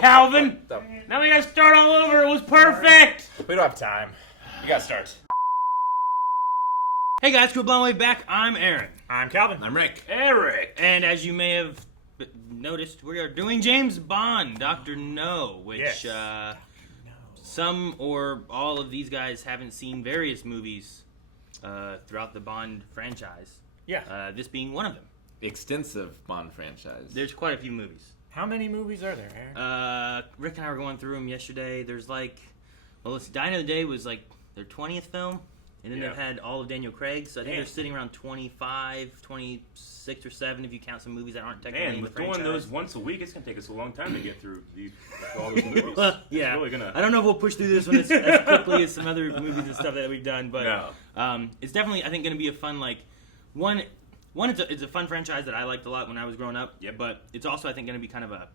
Calvin. Now we gotta start all over. It was perfect. We don't have time. You gotta start. Hey guys, Cool Blown Way back. I'm Aaron. I'm Calvin. I'm Rick. Eric. And as you may have noticed, we are doing James Bond, Dr. No, which some or all of these guys haven't seen various movies throughout the Bond franchise. Yeah. This being one of them. Extensive Bond franchise. There's quite a few movies. How many movies are there, Aaron? Rick and I were going through them yesterday. There's Die Another Day was like their 20th film. And then they've had all of Daniel Craig's. So I think they're sitting around 25, 26 or 7 if you count some movies that aren't technically in the franchise. Doing those once a week, it's going to take us a long time to get through all those movies. Well, yeah. It's really I don't know if we'll push through this one as quickly as some other movies and stuff that we've done. But it's definitely, I think, going to be a fun, one, it's a fun franchise that I liked a lot when I was growing up. Yep. But it's also, I think, going to be kind of a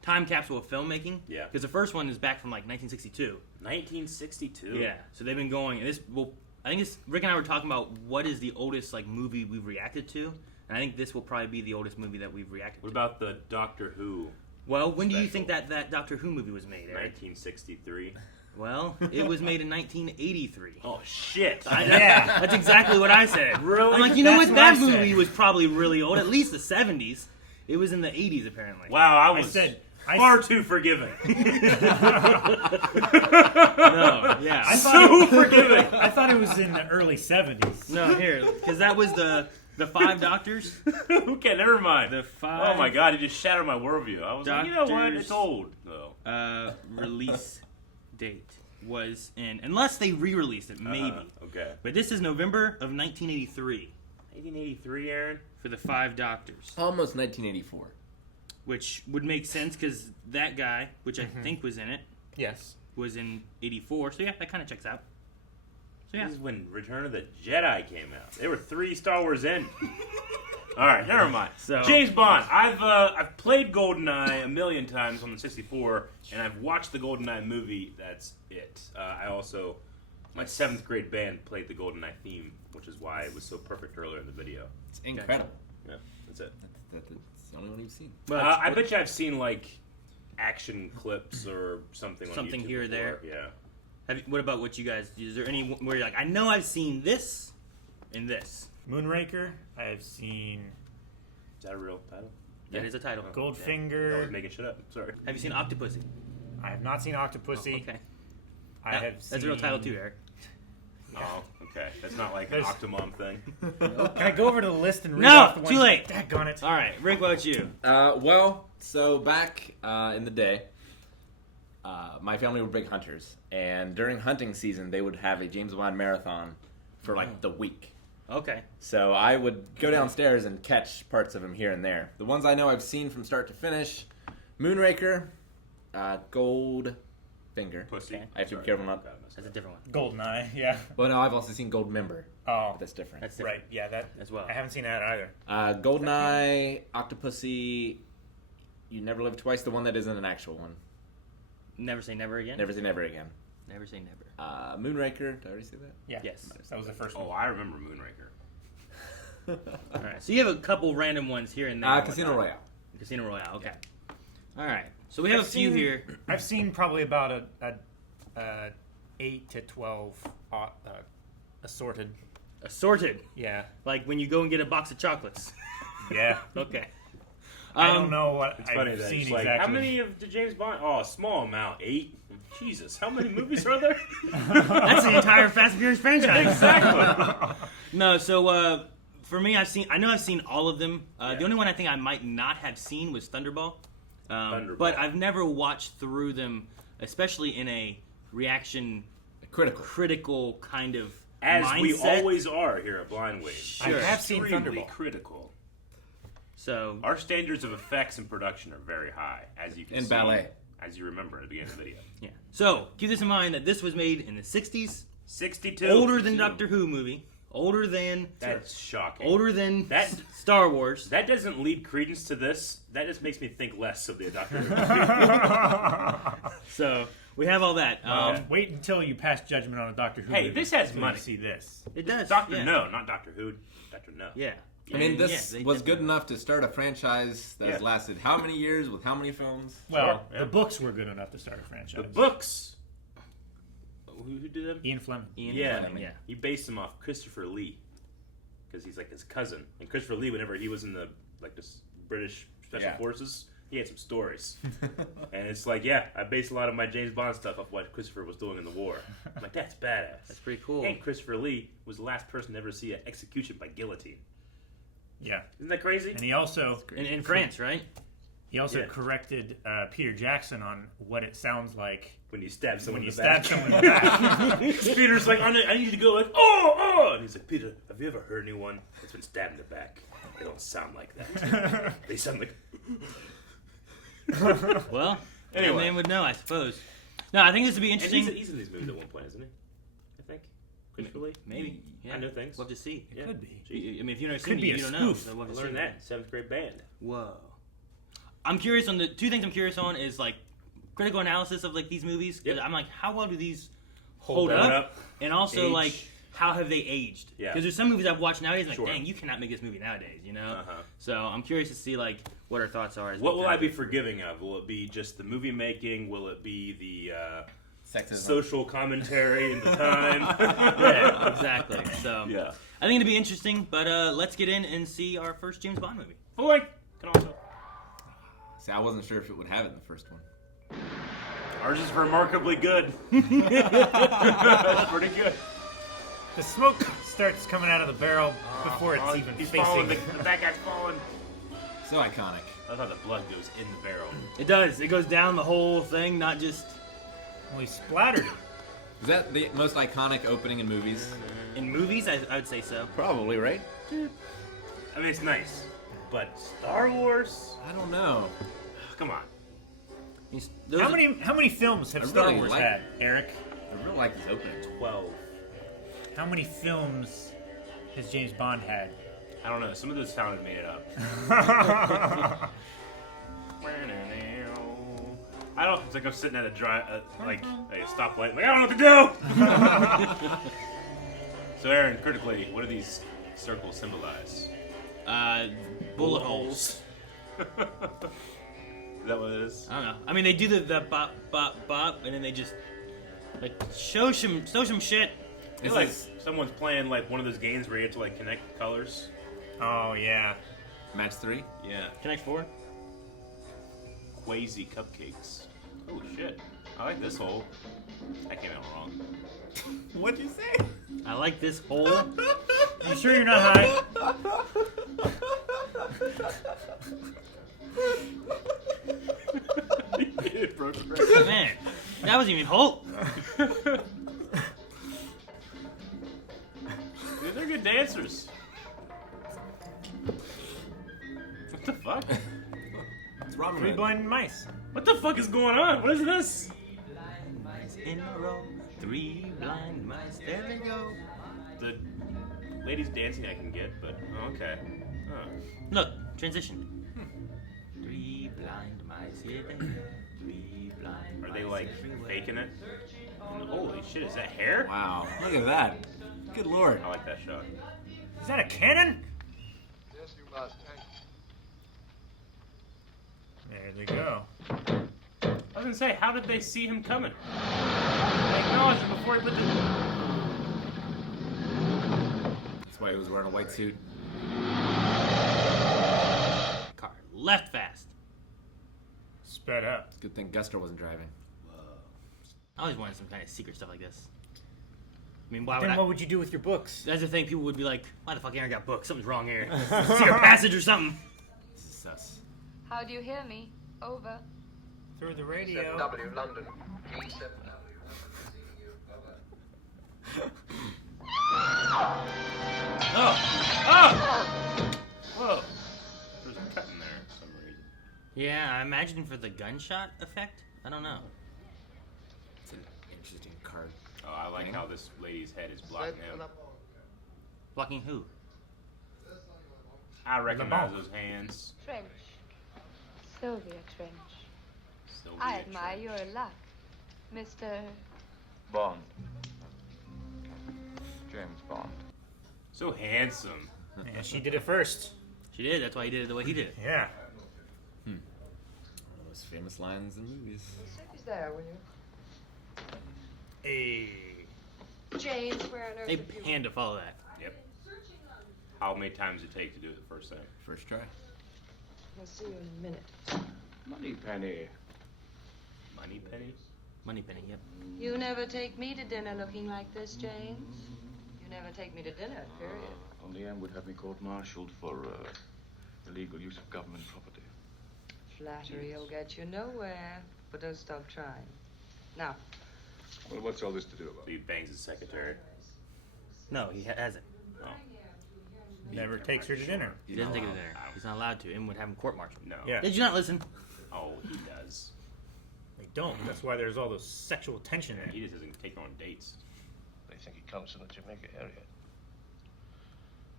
time capsule of filmmaking. Yeah. Because the first one is back from 1962. 1962? Yeah. So they've been going, and I think Rick and I were talking about what is the oldest movie we've reacted to, and I think this will probably be the oldest movie that we've reacted to. What about the Doctor Who? Well, when do you think that Doctor Who movie was made, Eric? 1963. Well, it was made in 1983. Oh, shit. That's exactly what I said. Really? I'm like, you know what? That movie was probably really old, at least the 70s. It was in the 80s, apparently. Wow, I was far too forgiving. Forgiving. I thought it was in the early 70s. No, here, because that was the 5 Doctors. Okay, never mind. The 5. Oh my God, it just shattered my worldview. I was like, you know what? It's old, though. Release date was unless they re-released it, maybe. Okay. But this is November of 1983. 1983, Aaron? For the 5 Doctors. Almost 1984. Which would make sense because that guy, which I think was in it, was in 84. So yeah, that kind of checks out. So yeah. This is when Return of the Jedi came out. They were 3 Star Wars in. All right, never mind. So James Bond. I've played GoldenEye a million times on the 64, and I've watched the GoldenEye movie. That's it. I also, my 7th grade band played the GoldenEye theme, which is why it was so perfect earlier in the video. It's incredible. Yeah, that's it. That's the only one you've seen. I bet you I've seen action clips or something. Something on YouTube here or there. Yeah. What about what you guys? Is there any where you're like, I know I've seen this and this? Moonraker, I have seen. Is that a real title? That is a title. Goldfinger. I was making shit up. Sorry. Have you seen Octopussy? I have not seen Octopussy. Oh, okay. That's a real title too, Eric. Oh, okay. That's not like an Octomom thing. Can I go over to the list and read off the ones? Too late. Daggone it. All right, Rick, what about you? So back in the day, my family were big hunters, and during hunting season, they would have a James Bond marathon for the week. Okay. So I would go downstairs and catch parts of them here and there. The ones I know I've seen from start to finish: Moonraker, Goldfinger. Pussy. I have to be careful not. That's a different one. Goldeneye, yeah. Well, no, I've also seen Goldmember. Oh, But that's different. That's different. right. Yeah, that as well. I haven't seen that either. Goldeneye, Octopussy, You Never Live Twice, the one that isn't an actual one. Never Say Never Again? Never Say Never Again. Never Say Never. Moonraker, did I already say that? Yeah. Yes. That was the first one. Oh, I remember Moonraker. All right. So you have a couple random ones here and there. Casino Royale. Casino Royale. Okay. All right. So we have a few here. I've seen probably about a 8 to 12 assorted. Assorted. Yeah. Like when you go and get a box of chocolates. Yeah. Okay. I don't know what It's funny I've that seen it's exactly. how many of the James Bond? Oh, a small amount. 8? Jesus, how many movies are there? That's the entire Fast and Furious franchise. Exactly. No, so for me, I know I've seen all of them. The only one I think I might not have seen was Thunderball. But I've never watched through them, especially in a reaction critical kind of As mindset. we always are here at Blind Wave. Sure. I have seen Extremely Thunderball. critical. So Our standards of effects and production are very high, as you can see. And ballet. As you remember at the beginning of the video. yeah. So keep this in mind that this was made in the 60s. 62. Older than Doctor Who movie. Older than That's shocking. older than That- Star Wars. That doesn't lead credence to this. That just makes me think less of the Doctor Who. So we have all that. Wait until you pass judgment on a Doctor Who Hey, movie this has till money. You see this. It does. Doctor yeah. No, not Doctor Who. Doctor No. Yeah. I mean, And, this yeah, they was definitely- good enough to start a franchise that has lasted how many years with how many films? Well, yeah. the books were good enough to start a franchise. The books. Who did them? Ian Fleming. Ian Yeah, Fleming, yeah. He based them off Christopher Lee, because he's like his cousin. And Christopher Lee, whenever he was in the this British Special Yeah. Forces, he had some stories. And it's like, yeah, I based a lot of my James Bond stuff off what Christopher was doing in the war. I'm like, that's badass. That's pretty cool. And Christopher Lee was the last person to ever see an execution by guillotine. Yeah, Isn't that crazy? and he also In France, right? He Yeah. corrected Peter Jackson on what it sounds like When you stab someone when in you the back. stab someone in the back. Peter's like, I need you to go like, oh! And he's like, Peter, have you ever heard anyone that's been stabbed in the back? They don't sound like that. They sound like... Well, Anyway. no man would know, I suppose. No, I think this would be And interesting. he's in these movies at one point, isn't he? I think. Christopher Lee? Maybe. Yeah. I know things. Love to see. Yeah. Could be. I mean, if you've never Could seen be it, a you don't know. spoof. So love I to learned see that. 7th grade band. Whoa. I'm curious on the two things I'm curious on is like critical analysis of like these movies. 'Cause Yep. I'm like, how well do these hold that up? And also Age. like, how have they aged? Yeah. Because there's some movies I've watched nowadays, like, Sure. dang, you cannot make this movie nowadays, you know? Uh-huh. So I'm curious to see like what our thoughts are. As What we will kind I of- be forgiving of? Will it be just the movie making? Will it be the Sexism. social commentary in the time? Yeah, exactly. So Yeah. I think it'll be interesting. But let's get in and see our first James Bond movie. Boy, can also. See, I wasn't sure if it would have it in the first one. Ours is remarkably good. That's pretty good. The smoke starts coming out of the barrel before it's even he's facing. falling. That guy's falling. So iconic. I thought the blood goes in the barrel. It does. It goes down the whole thing, not just Well, he splattered it. Is that the most iconic opening in movies? in movies. I would say so. Probably, right? I mean, it's nice, but Star Wars? I don't know. Come on. Those How are- many films have I Star really Wars like- had, Eric? I really like this opening. 12. How many films has James Bond had? I don't know. Some of those sounded made up. I don't. It's like I'm sitting at a like a stoplight. Like I don't know what to do. So, Aaron, critically, what do these circles symbolize? bullet holes. Is that what it is? I don't know. I mean, they do the bop bop bop, and then they just like show some shit. It's like someone's playing like one of those games where you have to like connect colors. Oh yeah. Match 3? Yeah. Connect 4. Quasi cupcakes. Oh shit! I like this hole. That came out wrong. What'd you say? I like this hole. You sure you're not high? It broke the record. Man, that wasn't even Hulk. Dude, they're good dancers. What the fuck? What's wrong Three with blind mice. What the fuck is going on? What is this? Mice in a row, 3 blind mice. There they go. The ladies dancing I can get, but oh, okay. Oh. Look, transition. 3 blind mice here. 3 blind. Are they mice like everywhere. faking it? Holy shit! Is that hair? Wow, look at that. Good lord. I like that shot. Is that a cannon? Yes, you must. There they go. I was gonna say, how did they see him coming? They acknowledged him before he put the. That's why he was wearing a white suit. Car left fast. Sped up. Good thing Guster wasn't driving. I always wanted some kind of secret stuff like this. I mean, why would Then I? what would you do with your books? That's the thing. People would be like, "Why the fuck Aaron got books? Something's wrong here. Secret passage or something." This is sus. How do you hear me? Over. Through the radio. 7W London. E7W. Oh! Whoa! There's a cut in there for some reason. Yeah, I imagine for the gunshot effect. I don't know. It's an interesting card. Oh, I like how this lady's head is blocking him. Blocking who? I recognize Le Bon. those hands. French. Soviet French. Soviet I admire French. your luck, Mr. Bond. James Bond. So handsome. Yeah, she did it first. She did. That's why he did it the way he did it. Yeah. Those famous lines in movies. The sec's there, will you? Hey. James, where on earth They have you... had to follow that. Yep. How many times did it take to do it the first time? First try. I'll see you in a minute. Money penny. Money penny? Moneypenny, yep. You never take me to dinner looking like this, James. You never take me to dinner, period. Only Anne would have me court-martialed for illegal use of government property. Flattery will get you nowhere, but don't stop trying. Now, Well, what's all this to do about? So he bangs his secretary. No, he hasn't. Oh. Never takes her to dinner. He doesn't take it to dinner. He's not allowed to. And would have him court-martialed. No. Yeah. Did you not listen? Oh, he does. They don't. That's why there's all those sexual tension there. He just doesn't take her on dates. They think he comes from the Jamaica area.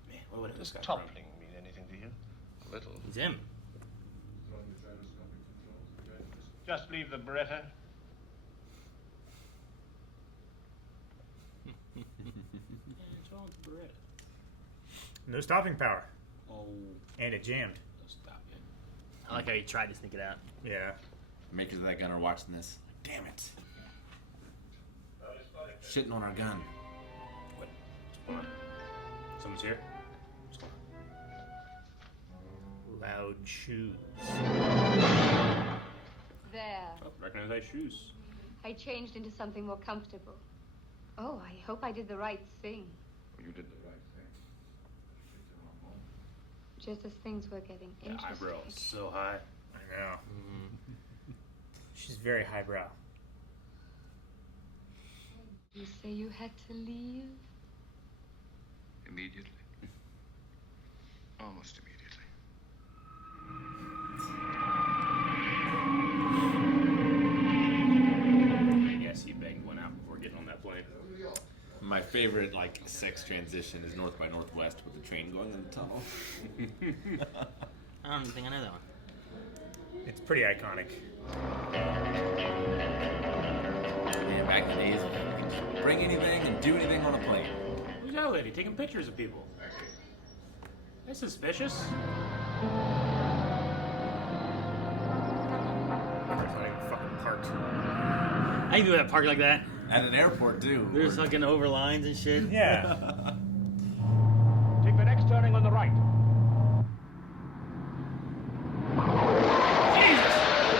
Man, what would Does this guy toppling mean anything to you? A little. It's him. Just leave the Marietta. No stopping power. Oh, And it jammed. stop it. I like how he tried to sneak it out. Yeah. Makers of that gun are watching this. Damn it. Shitting on our gun. What? What's going on? Someone's here? What's going on? Loud shoes. There. Oh, recognize my shoes. I changed into something more comfortable. Oh, I hope I did the right thing. You did the right thing. Just as things were getting Yeah, interesting. eyebrow so high. I know. She's very highbrow. You say you had to leave? Immediately. Almost immediately. I guess he banged one out before getting on that plane. My favorite like sex transition is North by Northwest with the train going in the tunnel. I don't even think I know that one. It's pretty iconic. Man, back in the days, you could just bring anything and do anything on a plane. Who's that lady taking pictures of people? That's suspicious. Car's not even fucking parked. I even at a park like that. At an airport too. They're just fucking over lines and shit. Yeah. Take the next turning on the right.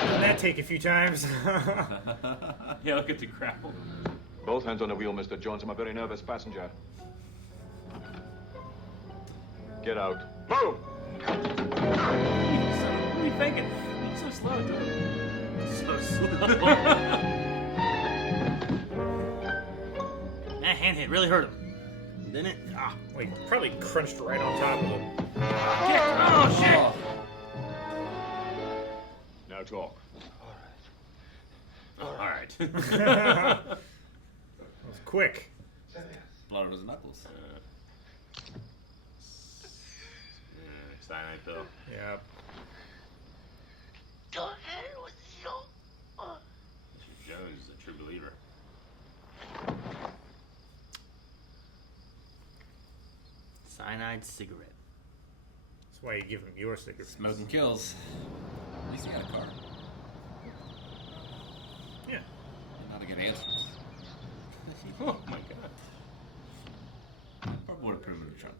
Didn't that take a few times? Yeah, look at the grapple. Both hands on the wheel, Mr. Jones. I'm a very nervous passenger. Get out. Move! What are you thinking? He's so slow, dude. So slow. That hand hit really hurt him. Didn't it? Ah. Like, probably crunched right on top of him. Oh, shit! Now talk. All right. That was quick. Blood on his knuckles. Cyanide pill. Yeah. Mr. Jones is a true believer. Cyanide cigarette. That's why you give him your cigarette. Smoking kills. At least he got a car. Yeah. Not a good answer. Oh my god. Probably would have put him in the trunk.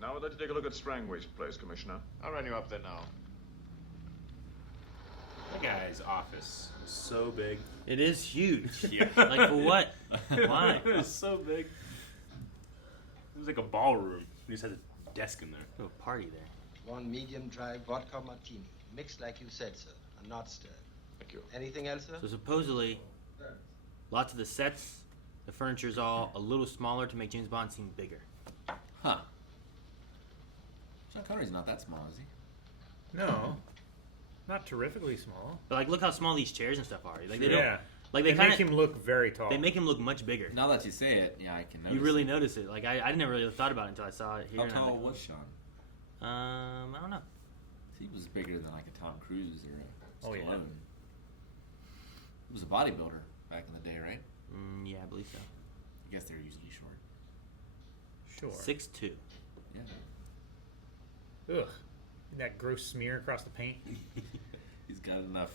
Now I'd like to take a look at Strangway's place, Commissioner. I'll run you up there now. That guy's office is so big. It is huge. Yeah. Like, for what? Why? It is so big. It was like a ballroom. He just has a desk in there. Oh, a party there. One medium dry vodka martini. Mixed like you said, sir. And not stirred. Thank you. Anything else, sir? So supposedly, lots of the sets, the furniture's all a little smaller to make James Bond seem bigger. Huh. Sean Connery's not that small, is he? No. Not terrifically small. But like, look how small these chairs and stuff are. Like they Yeah. don't. Like they They kind make of. him look very tall. They make him look much bigger. Now that you say it, yeah, I can notice. You really it. notice it. Like I never really thought about it until I saw it here. How and I'm tall like, was Sean? I don't know. He was bigger than like a Tom Cruise or a Oh, Stallone. yeah. He was a bodybuilder back in the day, right? Yeah, I believe so. I guess they're usually short. Sure. 6'2". Yeah. Ugh. That gross smear across the paint. He's got enough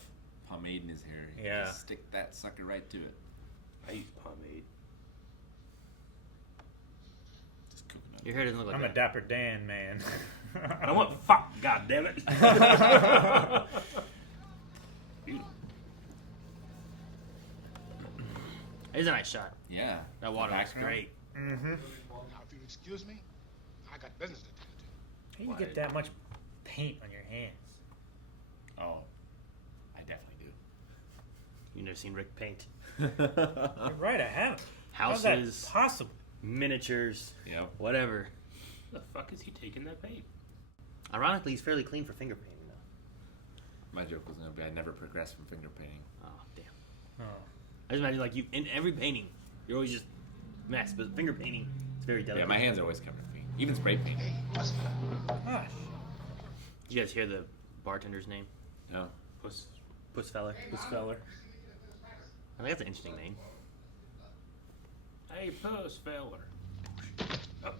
pomade in his hair. He can Yeah. just stick that sucker right to it. I use pomade. Just coconut. Your hair doesn't look like I'm that. a Dapper Dan man. I don't want fuck, goddammit. Beautiful. It's a nice shot. Yeah. That water looks Background. great. Mm-hmm. Now, if you'll excuse me, I got business to tend to. How do you get that much paint on your hands? Oh, I definitely do. You've never seen Rick paint. You're right, I haven't. How's that Houses, possible? miniatures, Yep. whatever. The fuck is he taking that paint? Ironically, he's fairly clean for finger painting, though. My joke was going to be I never progressed from finger painting. Oh, damn. Oh. I just imagine, like, you in every painting, you're always just mess, but finger painting, it's very delicate. Yeah, my hands are always covered in paint. Even spray paint. Hey, what's that? Gosh. Did you guys hear the bartender's name? No. Pussfeller. Pussfeller. I think that's an interesting name. Hey, Pussfeller. Oh,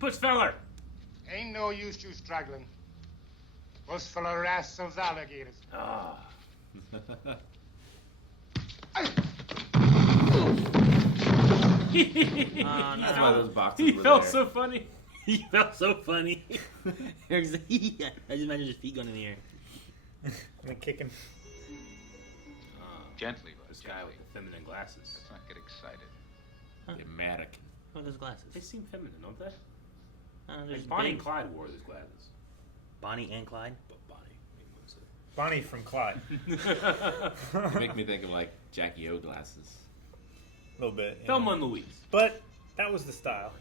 Pussfeller! Ain't no use you struggling. Those fella wrasse those alligators. Ah. That's why those boxes He were felt there. so funny. He felt so funny. Eric's like, yeah. I just imagine his feet going in the air. I'm kicking. Gently, This bud, guy gently. with the feminine glasses. Let's not get excited. The mannequin. Oh, those glasses. They seem feminine, don't they? There's Like Bonnie and big- Clyde wore those glasses. Bonnie and Clyde. But Bonnie. Bonnie from Clyde. You make me think of like Jackie O glasses. A little bit. yeah. Thelma and Louise. But that was the style.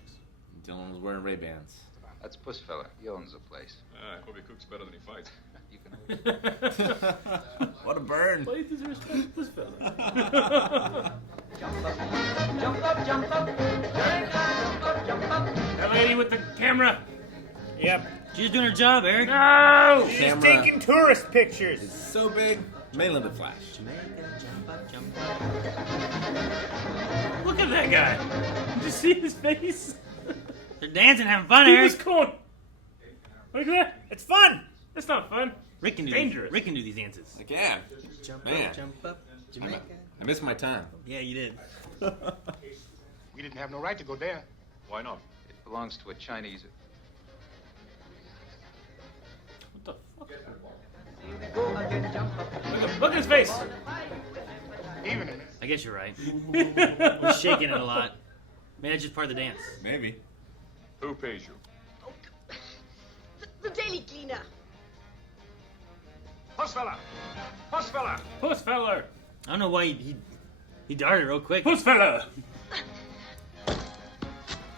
Dylan was wearing Ray-Bans. That's Pussfella. He owns the place. I hope he cooks better than he fights. You can always... What a burn! Why does respect this fella? That lady with the camera. Yep. She's doing her job, Eric. No! She's Camera. taking tourist pictures. It's so big. Mainly the flash. Look at that guy. Did you see his face? They're dancing, having fun, He Eric. was going. Look at that. It's fun. That's not fun. Rick can do Dangerous. These. Rick can do these dances. I can. Jump Man. up, jump up, Jamaica. I missed my time. Yeah, you did. We didn't have no right to go there. Why not? It belongs to a Chinese... What the fuck? Look at his face. Even in I guess you're right. He's shaking it a lot. Maybe that's just part of the dance. Maybe. Who pays you? The daily cleaner. Pussfella! Pussfella! Pussfeller. I don't know why he darted real quick. Pussfella.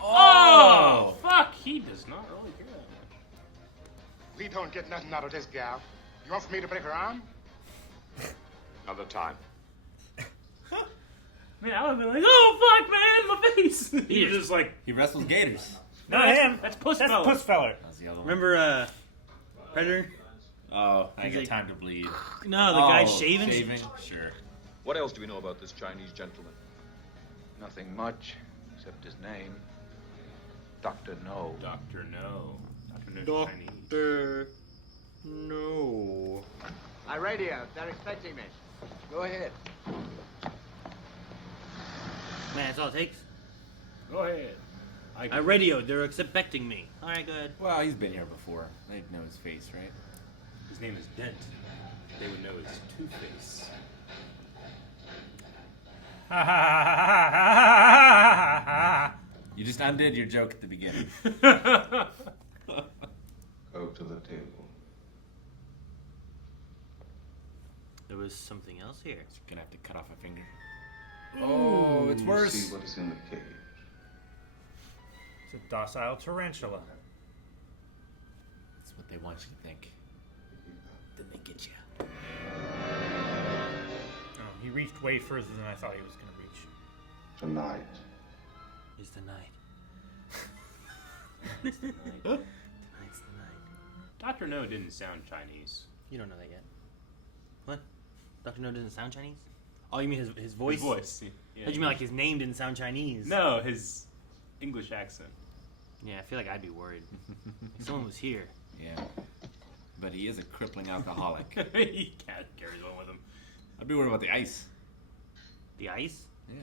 Oh, fuck. He does not really care that much. we don't get nothing out of this gal. You want for me to break her arm? Another time. Man, I would have been like, oh, fuck, man, my face. He was just like, He wrestles gators. Not him. that's That's Pussfeller. Pussfeller. That's the other one. Remember Predator? Oh, I He's got like- time to bleed. No, the guy shaving. Sure. What else do we know about this Chinese gentleman? Nothing much, except his name. Dr. No. Dr. No. Dr. No Chinese. Doctor No. I radio. They're expecting me. Go ahead. Man, that's all it takes. Go ahead. I radioed. They're expecting me. All right, good. Well, he's been here before. They'd know his face, right? His name is Dent. They would know his Two-Face. You just undid your joke at the beginning. Go to the table. There was something else here. You're gonna have to cut off a finger. Oh, it's worse. See what's in the cage. It's a docile tarantula. That's what they want you to think. Then they get you. Oh, he reached way further than I thought he was going to reach. Tonight. Is the night. Tonight's the night. Tonight's the night. Dr. No didn't sound Chinese. You don't know that yet. What? Dr. No doesn't sound Chinese? Oh, you mean his voice? His voice. Yeah. How'd you mean like his name didn't sound Chinese? No, his English accent. Yeah, I feel like I'd be worried. If someone was here. Yeah. But he is a crippling alcoholic. He carries on with him. I'd be worried about the ice. The ice? Yeah.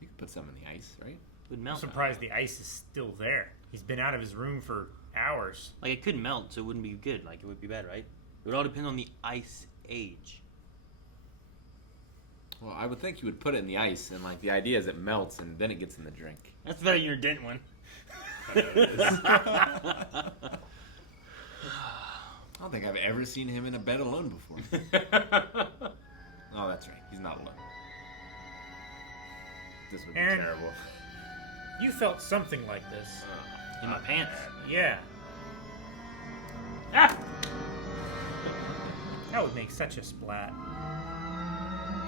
You could put some in the ice, right? Would I'm melt. surprised the ice is still there. He's been out of his room for hours. Like it could melt, so it wouldn't be good. Like it would be bad, right? It would all depend on the ice age. Well, I would think you would put it in the ice, and like the idea is it melts and then it gets in the drink. That's better than your dent one. I don't think I've ever seen him in a bed alone before. Oh, that's right. He's not alone. This would be Aaron. terrible. You felt something like this. In my pants. Yeah. Ah! That would make such a splat.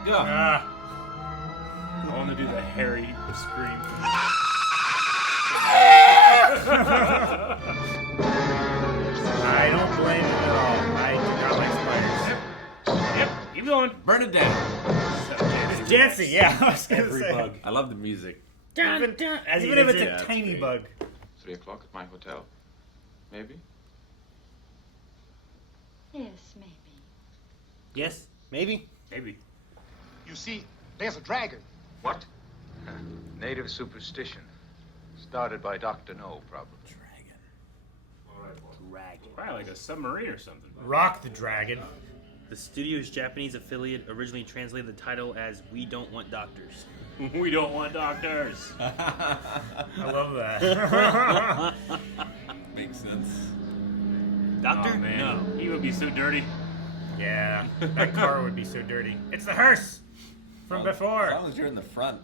Yeah. Ah. I want to do the hairy scream. I don't blame him at all. I do not like spiders. Yep, keep going. Burn it down. It's Jancy, yeah. I was gonna Every say. bug. I love the music. Even, As he even if hits it's it. a Yeah, tiny it's bug. 3 o'clock at my hotel. Maybe? Yes, maybe. Yes? Maybe? Maybe. You see, there's a dragon. What? Native superstition. Started by Dr. No, probably. Dragon. Probably like a submarine or something. Rock the dragon. The studio's Japanese affiliate originally translated the title as "We Don't Want Doctors." We don't want doctors. I love that. Makes sense. Doctor? Oh, man. No. He would be so dirty. Yeah, that car would be so dirty. It's the hearse from before. As long as you're in the front.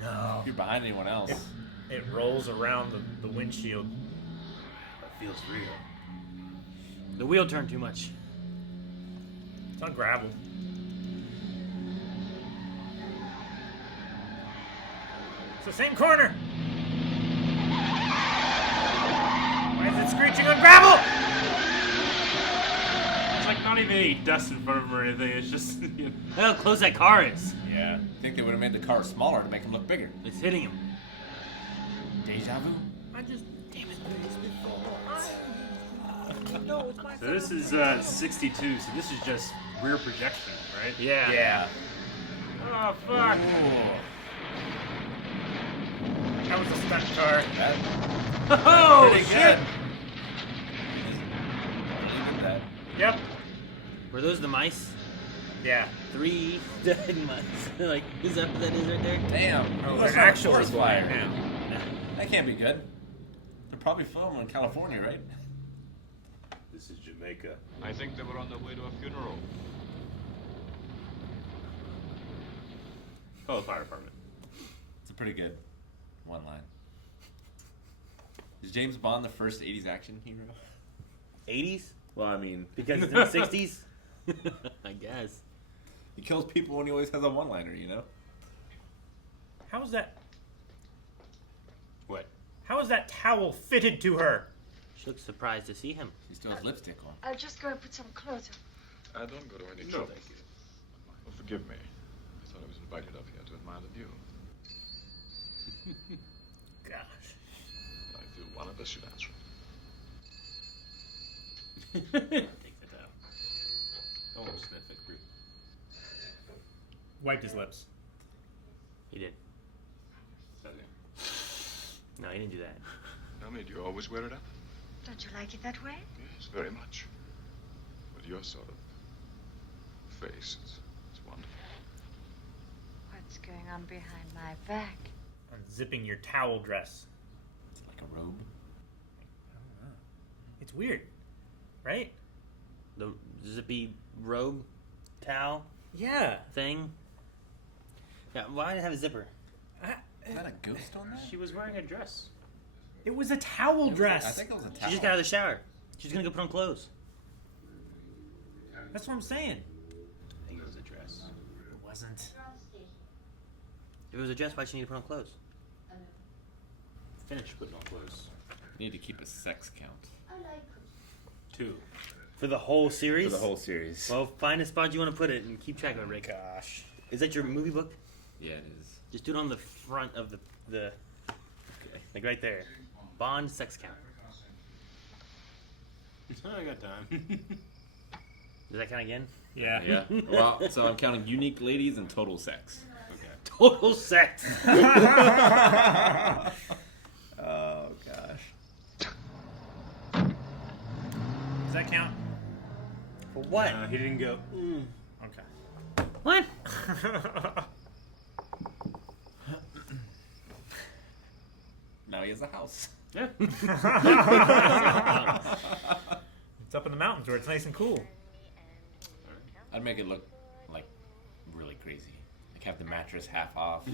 No. If you're behind anyone else. It rolls around the windshield. That feels real. The wheel turned too much. It's on gravel. It's the same corner. Why is it screeching on gravel? It's like not even any dust in front of him or anything. It's just, you know. Look how close that car is. Yeah. I think they would have made the car smaller to make him look bigger. It's hitting him. Deja vu. I just damn it. So this is 62. So this is just rear projection, right? Yeah. Yeah. Oh fuck! That was a stunt car. Oh, Pretty shit! good. Look at that. Yep. Were those the mice? Yeah. 3 dead mice. Like, is that what that is right there? Damn. Oh, That's they're not a actually forest flying fire. now. That can't be good. They're probably filming in California, right? This is Jamaica. I think they were on their way to a funeral. Oh, the fire department. It's a pretty good one line. Is James Bond the first 80s action hero? 80s? Well, I mean, Because it's in the 60s? I guess. he kills people when he always has a one-liner, you know? How is that? What? How is that towel fitted to her? She looks surprised to see him. She still has lipstick on. I'll just go and put some clothes on. Don't go to any No, trouble. thank you. Oh, forgive me. I thought I was invited up here to admire the view. Gosh. I feel one of us should answer it. Take that down. Don't sniff it, creep. Wiped his lips. He did. Okay. No, he didn't do that. Tell me, do you always wear it up? Don't you like it that way? Yes, very much. But your sort of face, it's wonderful. What's going on behind my back? Unzipping your towel dress. It's like a robe. It's weird, right? The zippy robe towel Yeah. thing. Yeah, why did it have a zipper? Is that a ghost on that? She was wearing a dress. It was a towel dress. I think it was a towel. She just got out of the shower. She's gonna go put on clothes. That's what I'm saying. I think it was a dress. It wasn't. If it was a dress, why'd she need to put on clothes? Finish putting on clothes. You need to keep a sex count. 2. For the whole series? For the whole series. Well, find a spot you want to put it and keep track of it, Rick. Gosh. Is that your movie book? Yeah, it is. Just do it on the front of the like right there. Bond sex count. I got time. Does that count again? Yeah. Yeah. Well, so I'm counting unique ladies and total sex. Okay. Total sex. Oh gosh. Does that count? For what? He didn't go. Okay. What? Now he has a house. Yeah. It's up in the mountains where it's nice and cool. I'd make it look like really crazy. Like have the mattress half off.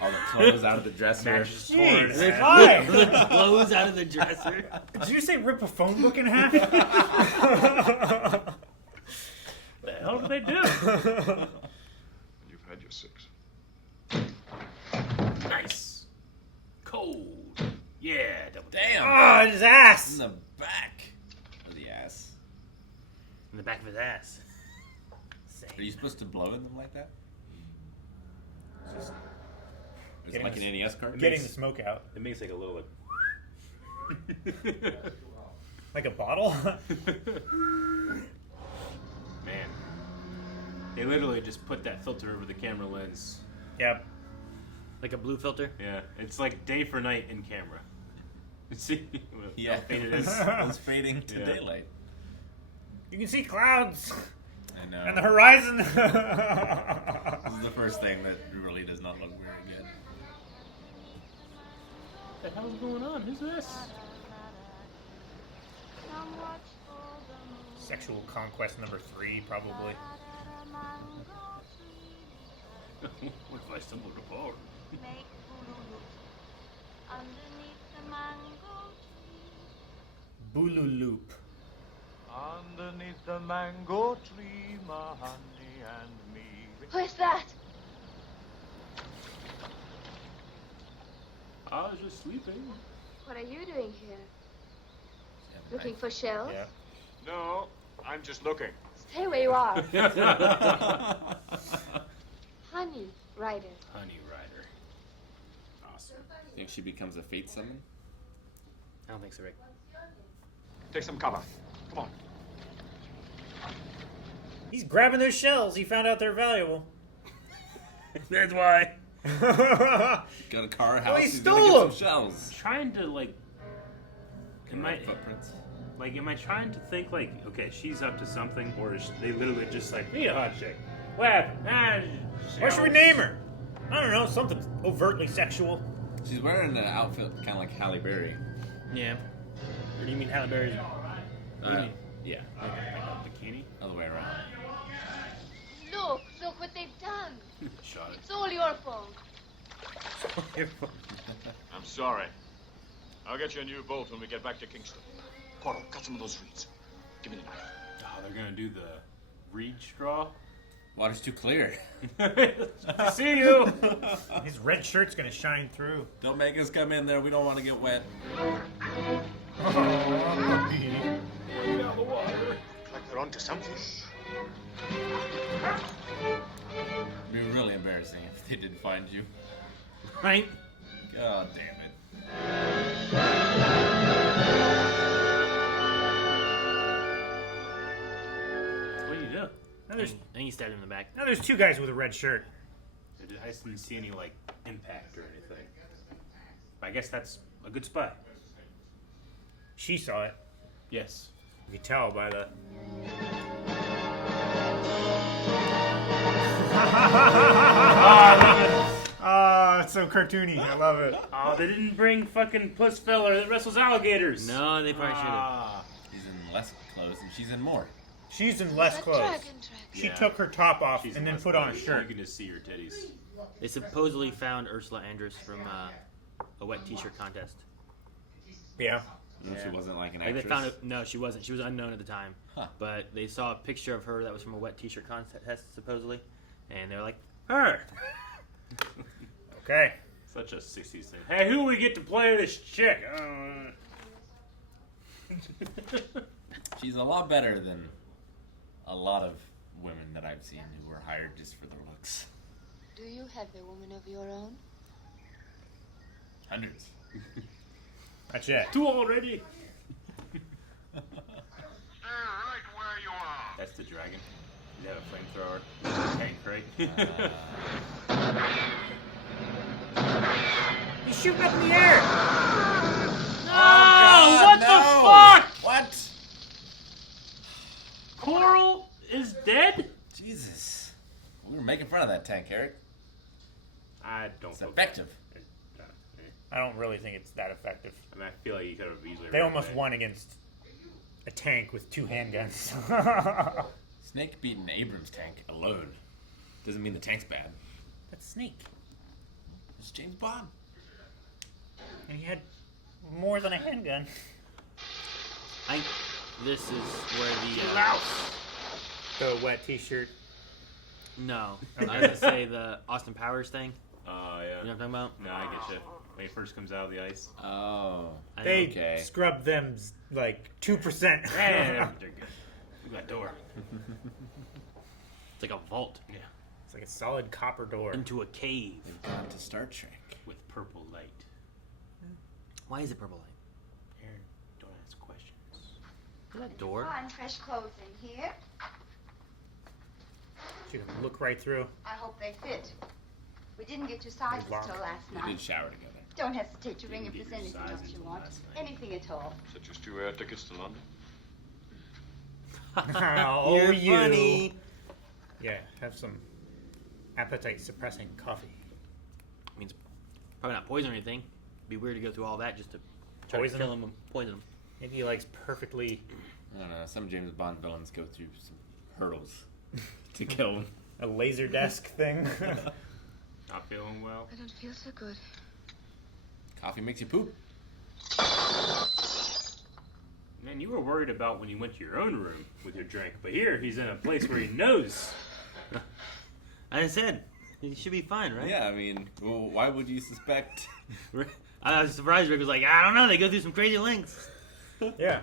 All the clothes out of the dresser. Mattress torn. Jeez, why? The clothes out of the dresser. Did you say rip a phone book in half? The hell did they do? You've had your 6. Nice. Cold. Yeah. Double Damn! Oh, his ass! In the back of the ass. In the back of his ass. Are you supposed to blow in them like that? Is it Getting like an the- NES card? Getting the smoke out. It makes like a little like. Like a bottle? Man. They literally just put that filter over the camera lens. Yep. Like a blue filter? Yeah. It's like day for night in camera. See? Yeah, How faded it it is. was fading to Yeah. daylight. You can see clouds I know. and the horizon. This is the first thing that really does not look very good. What the hell's going on? Who's this? Sexual conquest number 3, probably. What if I stumbled upon? Boolooloop. Underneath the mango tree, my honey and me. Where's that? I was just sleeping. What are you doing here? Looking for shells? Yeah. No, I'm just looking. Stay where you are. Honey Rider. Honey Rider. Awesome. Think she becomes a fate summon? I don't think so, Rick. Take some cover. Come on. He's grabbing those shells. He found out they're valuable. That's why. Got a car, a house. he he's stole gonna get them. some shells. Trying to like. Am I Footprints. am I trying to think like, okay, she's up to something, or is they literally just like, be a hot chick? What happened? What should we name her? I don't know. Something overtly sexual. She's wearing an outfit kind of like Halle Berry. Yeah. Or do you mean Halle Berry's? Yeah. Bikini? Other way around. Look what they've done. Shot it. It's all your fault. I'm sorry. I'll get you a new bolt when we get back to Kingston. Quaro, cut some of those reeds. Give me the knife. Oh, they're gonna do the reed straw. Water's too clear. I see you. His red shirt's gonna shine through. Don't make us come in there. We don't want to get wet. Get out of the water. Looks like they're onto something. It'd be really embarrassing if they didn't find you. Right? God damn it. What do you do? Now I there's, think he stabbed him in the back. now there's 2 guys with a red shirt. I just didn't see any like impact or anything. But I guess that's a good spot. She saw it. Yes. You can tell by the. Oh, it's so cartoony. I love it. Oh, they didn't bring fucking Puss Feller that wrestles alligators. No, they probably should have. Ah. He's in less clothes and she's in more. She's in less clothes. Dragon track. She Yeah. took her top off She's and then less put on a clothes. shirt. You can just see her titties. They supposedly found Ursula Andress from a wet t-shirt contest. Yeah. And She wasn't like an Like actress. they found it. No, she wasn't. She was unknown at the time. Huh. But they saw a picture of her that was from a wet t-shirt contest, supposedly, and they were like, her. Okay. Such a 60s thing. Hey, who we get to play this chick? She's a lot better than a lot of women that I've seen who were hired just for their looks. Do you have a woman of your own? Hundreds. That's it. 2 already. Stay right where you are. That's the dragon. You have a flamethrower. Tank, right? He's shooting up in the air. Oh, what no. the fuck? What? Coral is dead? Jesus. We were making fun of that tank, Eric. I don't. It's effective. I don't really think it's that effective. I mean, I feel like you could have easily. They almost won against a tank with 2 handguns. Snake beat an Abrams tank alone. Doesn't mean the tank's bad. That's Snake. It's James Bond. And he had more than a handgun. This is where The wet t-shirt. No. I was going to say the Austin Powers thing. Oh, yeah. You know what I'm talking about? No, I get you. When he first comes out of the ice. Oh. They scrubbed them like 2%. Yeah, they're good. Look at that door. It's like a vault. Yeah. It's like a solid copper door. Into a cave. They've gone to Star Trek. With purple light. Why is it purple light? Aaron, don't ask questions. Is that door? Find fresh clothes in here. You can look right through. I hope they fit. We didn't get your sizes Long. till last They night. did shower together. Don't hesitate to ring if Didn't there's get your anything else sizes you till want. last night. Anything at all. Is that just 2 air tickets to London? Oh, You're you. funny. Yeah, have some appetite-suppressing coffee. I mean, it's probably not poison or anything. It'd be weird to go through all that just to try Poison to kill him? him. Poison him. Maybe he likes perfectly I don't know. Some James Bond villains go through some hurdles to kill him. a laser desk thing. Not feeling well. I don't feel so good. Coffee makes you poop. Man, you were worried about when you went to your own room with your drink, but here he's in a place where he knows. I said, he should be fine, right? Yeah, I mean, well, why would you suspect? I was surprised Rick was like, I don't know, they go through some crazy lengths. Yeah.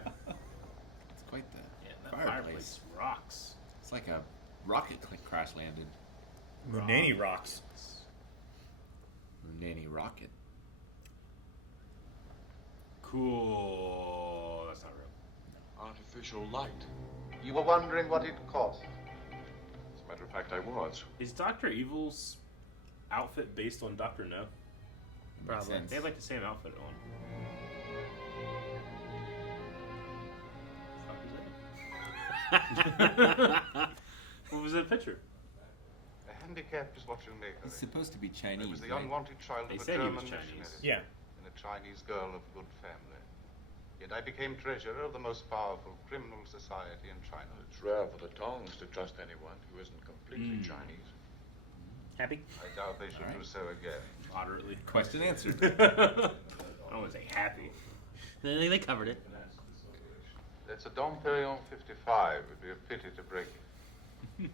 It's quite the That fireplace. fireplace rocks. It's like a rocket crash landed. Munani rocks. Nanny rocket. Cool. That's not real. Artificial light. You were wondering what it cost. As a matter of fact, I was. Is Dr. Evil's outfit based on Dr. No? Probably. sense. They have like the same outfit on. What was that picture? A handicap is what you make of He's it. supposed to be I Chinese, was the right? unwanted child They of a said he was German Chinese. missionary Yeah. and a Chinese girl of good family. Yet I became treasurer of the most powerful criminal society in China. It's rare for the Tongs to trust anyone who isn't completely Chinese. Happy? I doubt they should do so again. Moderately. Question answered. I don't want to say happy. They covered it. That's a Dom Perignon 55. It'd be a pity to break it.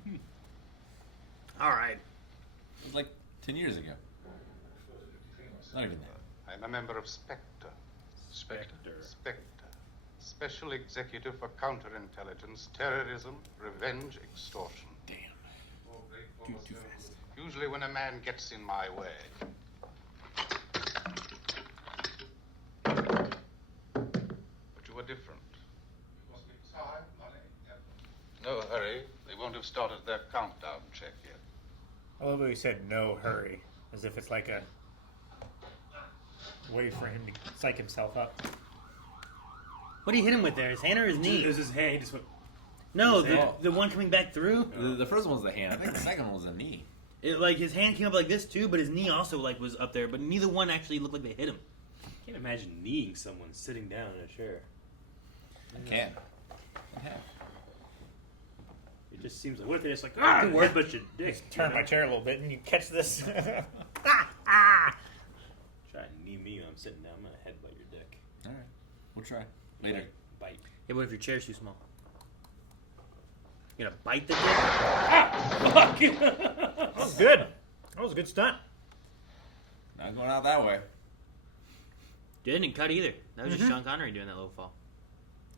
All right. It was like 10 years ago. Not even that. I'm a member of Spectre. Spectre. Spectre. Special Executive for Counterintelligence, Terrorism, Revenge, Extortion. Damn. Too fast. Usually when a man gets in my way. But you were different. No hurry. They won't have started their countdown check yet. I love how he said no hurry, as if it's like a way for him to psych himself up. What did he hit him with there? His hand or his knee? It was his hand. He just went. No, his hand. the one coming back through. The first one was the hand. I think the second one was the knee. It, like his hand came up like this too, but his knee also like was up there. But neither one actually looked like they hit him. I can't imagine kneeing someone sitting down in a chair. I can. I have. It just seems like what if they just like headbutt your dick? Turn my chair a little bit and you catch this. Try and knee me when I'm sitting down. I'm gonna headbutt your dick. All right. We'll try. Later. Bite. Yeah, what if your chair's too small? You gonna bite the dick? Fuck! That was good. That was a good stunt. Not going out that way. Didn't cut either. That was just Sean Connery doing that low fall.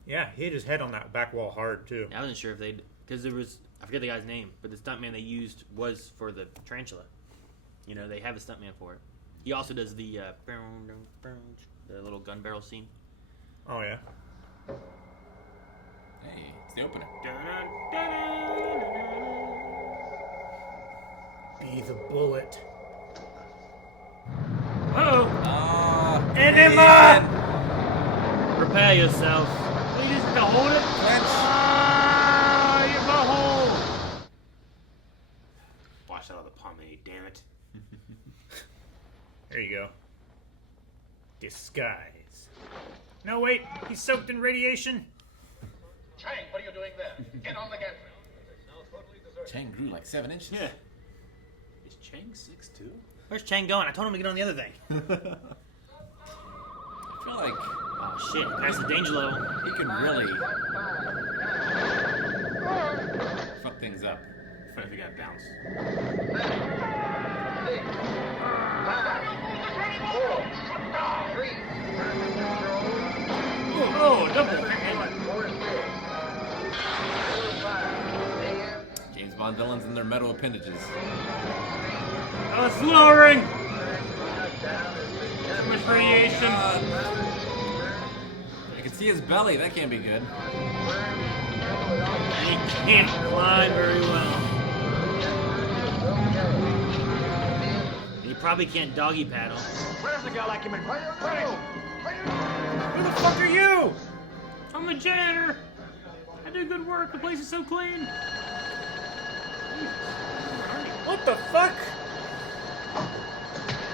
Yeah, he hit his head on that back wall hard, too. I wasn't sure if they'd... Because there was... I forget the guy's name, but the stuntman they used was for the tarantula. You know, they have a stuntman for it. He also does the little gun barrel scene. Oh, yeah. Hey, it's the opener. Be the bullet. Uh-oh! Enema! Prepare yourself. You just have to hold it. Ah, your butthole. Wash out of the pomade, damn it. There you go. Disguise. No, wait. He's soaked in radiation. Chang, what are you doing there? Get on the gantry. Chang grew like 7 inches. Yeah. Is Chang 6'2"? Where's Chang going? I told him to get on the other thing. I feel like Oh, shit. Past the danger level. he could really fuck things up. If he got bounced. Oh, double. James Bond villains and their metal appendages. Oh, it's lowering. Too much radiation. I can see his belly. That can't be good. He can't climb very well. He probably can't doggy paddle. Where's the guy like him? Who the fuck are you? I'm a janitor. I do good work. The place is so clean. What the fuck?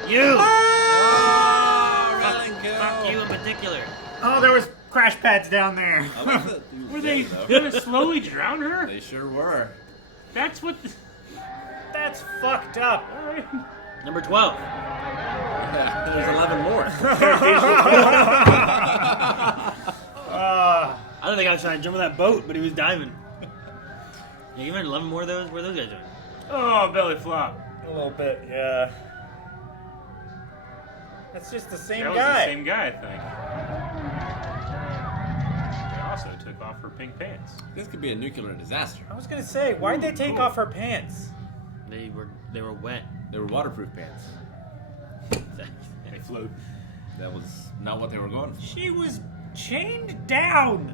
You! Oh, Fuck you in particular. Oh, there was crash pads down there. I like that. Were they gonna slowly drown her? They sure were. That's what. That's fucked up. Number 12. There's 11 more. I don't think I was trying to jump on that boat, but he was diving. Yeah, give me 11 more of those. Where are those guys doing? Oh, belly flop. A little bit, yeah. That's just the same That was guy. the same guy, I think. They also took off her pink pants. This could be a nuclear disaster. I was gonna say, why'd they take off her pants? They were wet. They were waterproof pants. They float. That was not what they were going for. She was chained down.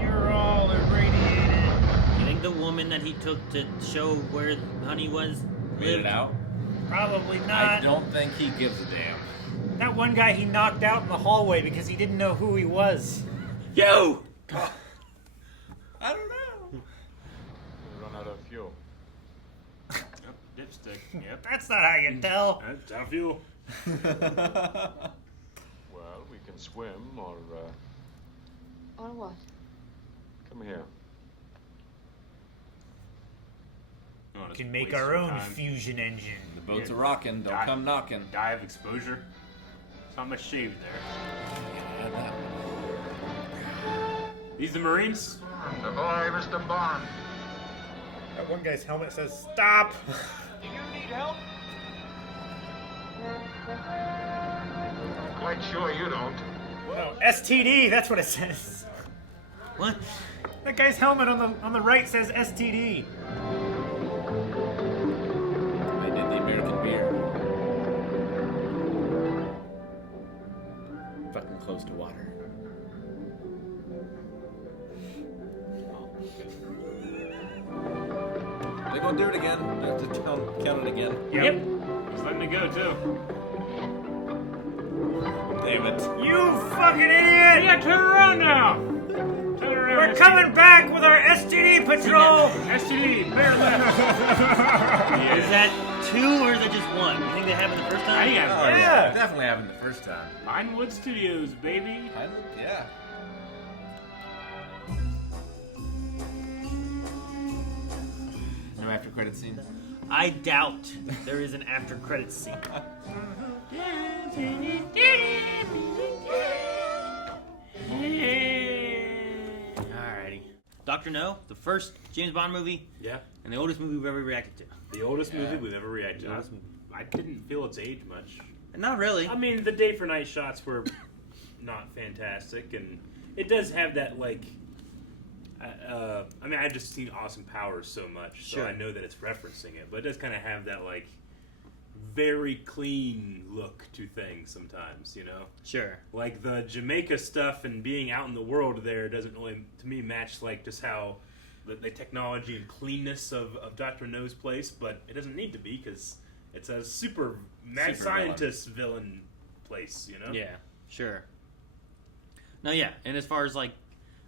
You're all irradiated. You think the woman that he took to show where Honey was Made lived? it out? Probably I not. don't think he gives a damn. That one guy he knocked out in the hallway because he didn't know who he was. Yo! I don't know. We run out of fuel. Yep, dipstick. Yep. That's not how you tell. That's our fuel. Well, we can swim or, Or what? come here. Oh, We just can make waste our own time. fusion engine. The boats Yeah. are rocking. Don't Dive. come knocking. Dive exposure. It's not much shade there. Add that. These the Marines? The boy, Mr. Bond. That one guy's helmet says, "Stop!" Do you need help? I'm quite sure you don't. No, STD, that's what it says. What? That guy's helmet on the right says STD. They did the American beer. Fucking close to water. They're gonna do it again. I have to count it again. Yep. He's letting it go, too. Damn it. You fucking idiot! Yeah, turn around now! Turn around. We're coming back with our STD patrol! STD, bear left. Is that 2 or is that just 1? You think they happened the first time? Yeah. Oh, Yeah. Definitely happened the first time. Pinewood Studios, baby. Yeah. No after credit scene. I doubt there is an after credits scene. Alrighty. Dr. No, the first James Bond movie Yeah. and the oldest movie we've ever reacted to. The oldest movie we've ever reacted to. I didn't feel its age much. Not really. I mean, the day for night shots were not fantastic, and it does have that like. I mean, I've just seen Austin Powers so much, so Sure. I know that it's referencing it, but it does kind of have that like very clean look to things sometimes, you know. Sure. Like the Jamaica stuff and being out in the world there doesn't really, to me, match like just how the technology and cleanness of Dr. No's place, but it doesn't need to be because it's a super mad Super scientist villain place, you know? Yeah, sure. No, yeah, and as far as like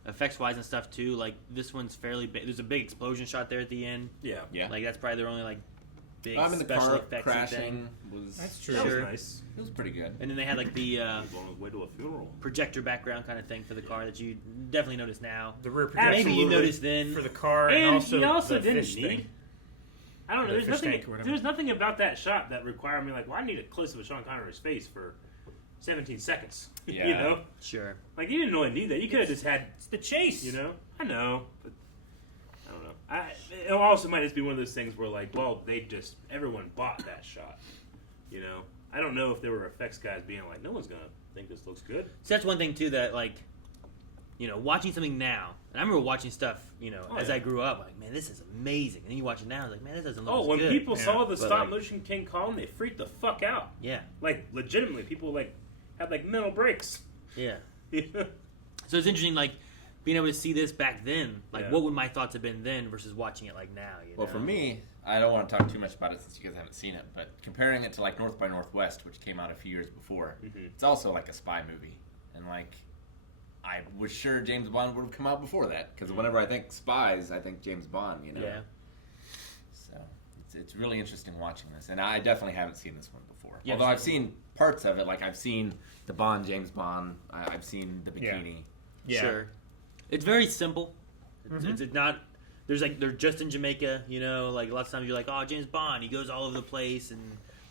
effects wise and stuff too, like this one's fairly big. There's a big explosion shot there at the end. Yeah. Yeah. Like that's probably their only like big I mean, the special car effects crashing thing. was That's true. That was Sure. nice. It was pretty good. And then they had like the Going on his way to a funeral. projector background kind of thing for the car that you definitely notice now. The rear projection Maybe you Absolutely. noticed then. for the car, And and also, he also the didn't fish need. thing. I don't know. The There's fish nothing. tank or whatever. There's nothing about that shot that required me like, well, I need a close up of Sean Connery's face for 17 seconds. Yeah. You know, Sure. like you didn't really need that. You could have just had. It's the chase. You know, I know, but I don't know. It also might just be one of those things where like, well, everyone bought that shot. You know, I don't know if there were effects guys being like, no one's gonna think this looks good. So that's one thing too that like, you know, watching something now, and I remember watching stuff, you know, Oh, as yeah. I grew up, like, man, this is amazing. And then you watch it now, it's like, man, this doesn't look Oh, as when good. people saw the But, stop like, motion King Kong, they freaked the fuck out. Yeah, Like legitimately, people like had like mental breaks. yeah. So it's interesting, like, being able to see this back then, like, Yeah. what would my thoughts have been then versus watching it like now? You Well, know? for me, I don't want to talk too much about it since you guys haven't seen it, but comparing it to like North by Northwest, which came out a few years before, it's also like a spy movie, and like I was sure James Bond would have come out before that because whenever I think spies, I think James Bond, you know. Yeah. So it's really interesting watching this, and I definitely haven't seen this one before. Yeah, Although sure. I've seen parts of it, like I've seen the Bond James Bond, I've seen the bikini. Yeah. Sure. It's very simple. It's not. There's like they're just in Jamaica, you know. Like lots of times you're like, oh, James Bond, he goes all over the place and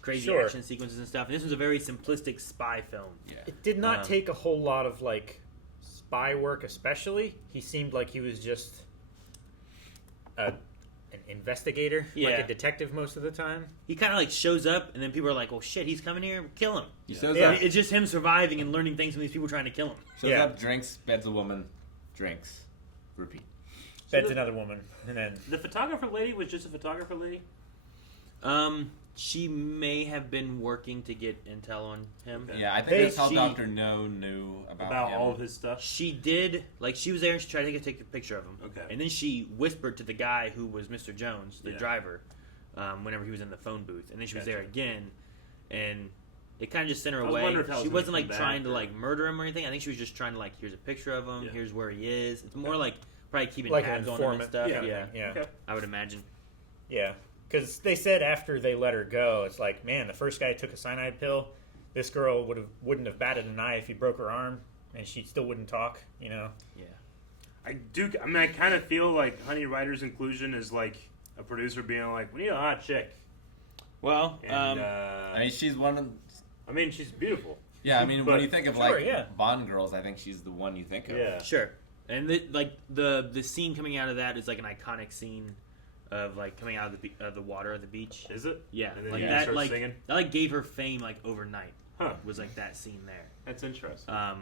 crazy Sure. action sequences and stuff. And this was a very simplistic spy film. Yeah. It did not take a whole lot of like spy work, especially. He seemed like he was just an investigator, like Yeah. a detective most of the time. He kind of like shows up, and then people are like, "Oh shit, he's coming here, kill him." He shows Yeah. up, It's just him surviving and learning things from these people trying to kill him. shows Yeah. up, drinks, beds a woman, drinks, repeat. Beds the- another woman, and then The photographer lady was just a photographer lady. She may have been working to get intel on him. Okay. Yeah, I think They- that's how she- Dr. No knew about him. all of his stuff. She did, like, she was there and she tried to take a picture of him. Okay. And then she whispered to the guy who was Mr. Jones, the Yeah. driver, whenever he was in the phone booth. And then she was there Gotcha. again, and it kind of just sent her I was away. wondering if that was She gonna wasn't, like, come back trying to, or- like, murder him or anything. I think she was just trying to, like, here's a picture of him, Yeah. here's where he is. It's more like probably keeping Like an tabs on him and informant. stuff. Yeah. Yeah, yeah. Okay. I would imagine. Yeah, because they said after they let her go, it's like, man, the first guy took a cyanide pill. This girl wouldn't have batted an eye if he broke her arm, and she still wouldn't talk. You know. Yeah. I mean, I kind of feel like Honey Ryder's inclusion is like a producer being like, "We need a hot chick." Well, And, I mean, she's one of. I mean, she's beautiful. Yeah, I mean, But- when you think of Sure, like yeah. Bond girls, I think she's the one you think of. Yeah. sure. And the scene coming out of that is like an iconic scene of like coming out of the water of the beach. Is it? Yeah, And then like you that start like singing? that like gave her fame like overnight. Huh. Was like that scene there. That's interesting. I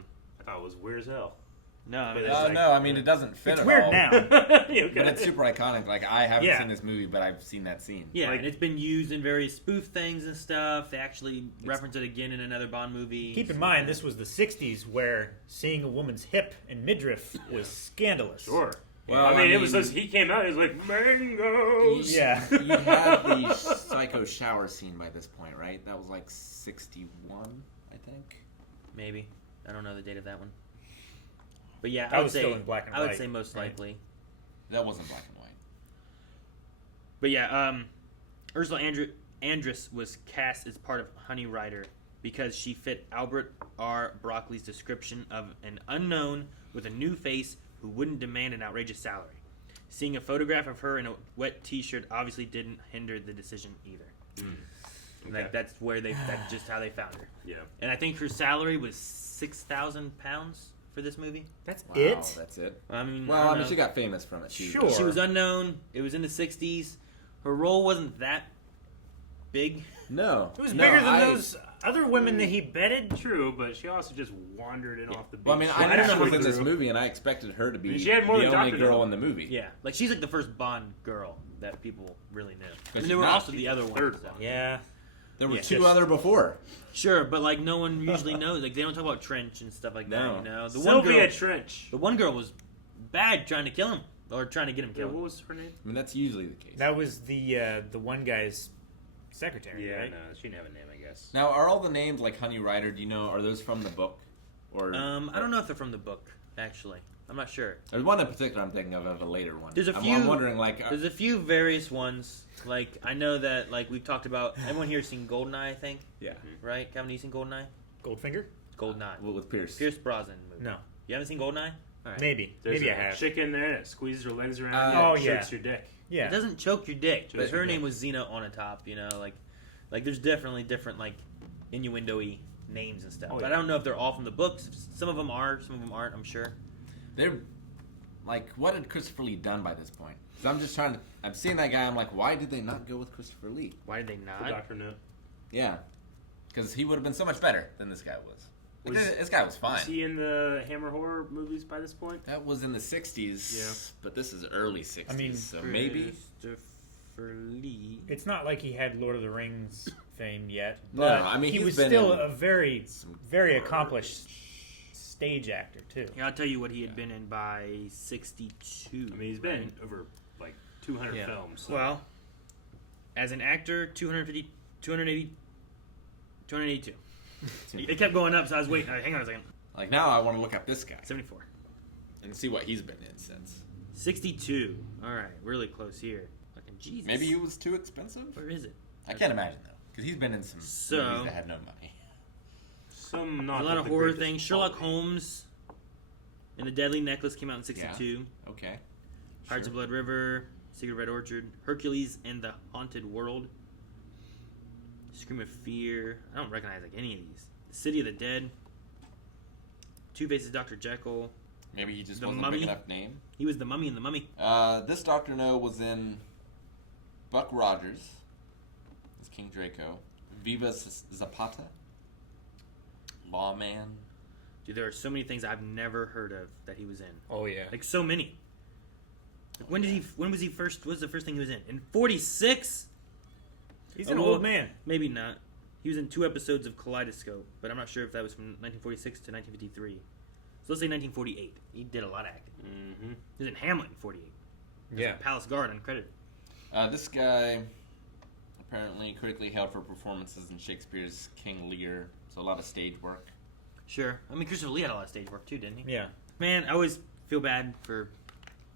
I thought it was weird as hell. No, I mean, But it's it's like, No, I mean, it doesn't fit It's at weird all. now. Okay. But it's super iconic. Like, I haven't Yeah. seen this movie, but I've seen that scene. yeah, like- and it's been used in various spoof things and stuff. They actually reference it again in another Bond movie. Keep in mind, this was the '60s, where seeing a woman's hip and midriff was scandalous. Sure. Well, I mean, it was mean- just he came out. He was like mangoes. Yeah. You had the psycho shower scene by this point, right? That was like 61, I think. Maybe. I don't know the date of that one. But yeah, That I would was say still in black and I would white, say most right? likely. That wasn't black and white. But yeah, Ursula Andress was cast as part of Honey Rider because she fit Albert R. Broccoli's description of an unknown with a new face who wouldn't demand an outrageous salary. Seeing a photograph of her in a wet T-shirt obviously didn't hinder the decision either. And Okay. that's just how they found her. Yeah. And I think her salary was £6,000 for this movie. That's Wow, it. that's it. I mean, Well, I I don't mean, know. she got famous from it. Too. Sure. She was unknown. It was in the 60s. Her role wasn't that big? No. It was bigger than those other women that he bedded. True, but she also just wandered in off the beach. Well, I mean, I don't know who in this movie, and I expected her to be she had more the than only Dr. girl No. in the movie. Yeah, like she's like the first Bond girl that people really knew. And she's there were not. also the other ones. Third though. one. Yeah. There were Yeah. two other before. Sure, but like no one usually knows. Like they don't talk about Trench and stuff like No. that. You know, Sylvia Trench. The one girl was bad trying to kill him or trying to get him Yeah, killed. what was her name? I mean, that's usually the case. That was the one guy's secretary, Yeah, right? no, she didn't have a name, I guess. Now, are all the names like Honey Rider? Do you know? Are those from the book? Or I don't know if they're from the book. Actually, I'm not sure. there's one in particular I'm thinking of a later one. There's a few. I'm wondering like. There's a few various ones. Like I know that like we've talked about. Everyone here has seen Goldeneye, I think. Yeah. Right, Kevin, you seen Goldeneye? Goldfinger? Goldeneye. With Pierce. Pierce Brosnan movie. No. You haven't seen Goldeneye? All right. Maybe. There's Maybe a I have. chick in there that squeezes her legs around you Oh, and yeah. shakes your dick. Yeah. It doesn't choke your dick, but Choke her your name dick. was Xena on a top. You know, like there's definitely different like innuendo-y names and stuff. Oh, But yeah. I don't know if they're all from the books. Some of them are, some of them aren't. I'm sure. They're like, what had Christopher Lee done by this point? So I'm just trying to. I'm seeing that guy. I'm like, why did they not go with Christopher Lee? Why did they The not? Dr. No. Yeah, because he would have been so much better than this guy was. Like, Was- this guy was fine. Was he in the Hammer horror movies by this point? That was in the '60s. Yeah. But this is early '60s. I mean, so maybe. Christopher Lee. It's not like he had Lord of the Rings fame yet. No, But I mean, he he's was been still in a very, some very garbage. accomplished stage actor too. Yeah, I'll tell you what he had been in by '62. I mean, he's been in over like 200 Yeah. films. So. Well, as an actor, 250, 280, 282. It kept going up, so I was waiting. Hang on a second. Like now, I want to look up this guy 74. and see what he's been in since. 62. All right, really close here. Fucking Jesus. Maybe he was too expensive. Where is it? I can't imagine though, because he's been in some So- movies that had no money. Some not There's a lot of of the horror greatest things. Sherlock quality. Holmes and the Deadly Necklace came out in '62. Okay. Pirates of Blood River, Secret Red Orchard, Hercules and the Haunted World, Scream of Fear. I don't recognize like any of these. The City of the Dead, Two Faces, Dr. Jekyll. Maybe he just The wasn't a Mummy. big enough name. He was the Mummy in the Mummy. This Dr. No was in Buck Rogers as King Draco, Viva Zapata, Lawman. Dude, there are so many things I've never heard of that he was in. Oh yeah. Like so many. When did he? When was he first? What was the first thing he was in? In 46. He's an Oh, old man. Maybe not. He was in 2 episodes of Kaleidoscope, but I'm not sure if that was from 1946 to 1953. So let's say 1948. He did a lot of acting. Mm-hmm. He was in Hamlet in 48. He was Yeah. in Palace Guard uncredited. This guy apparently critically hailed for performances in Shakespeare's King Lear, so a lot of stage work. Sure. I mean, Christopher Lee had a lot of stage work too, didn't he? Yeah. Man, I always feel bad for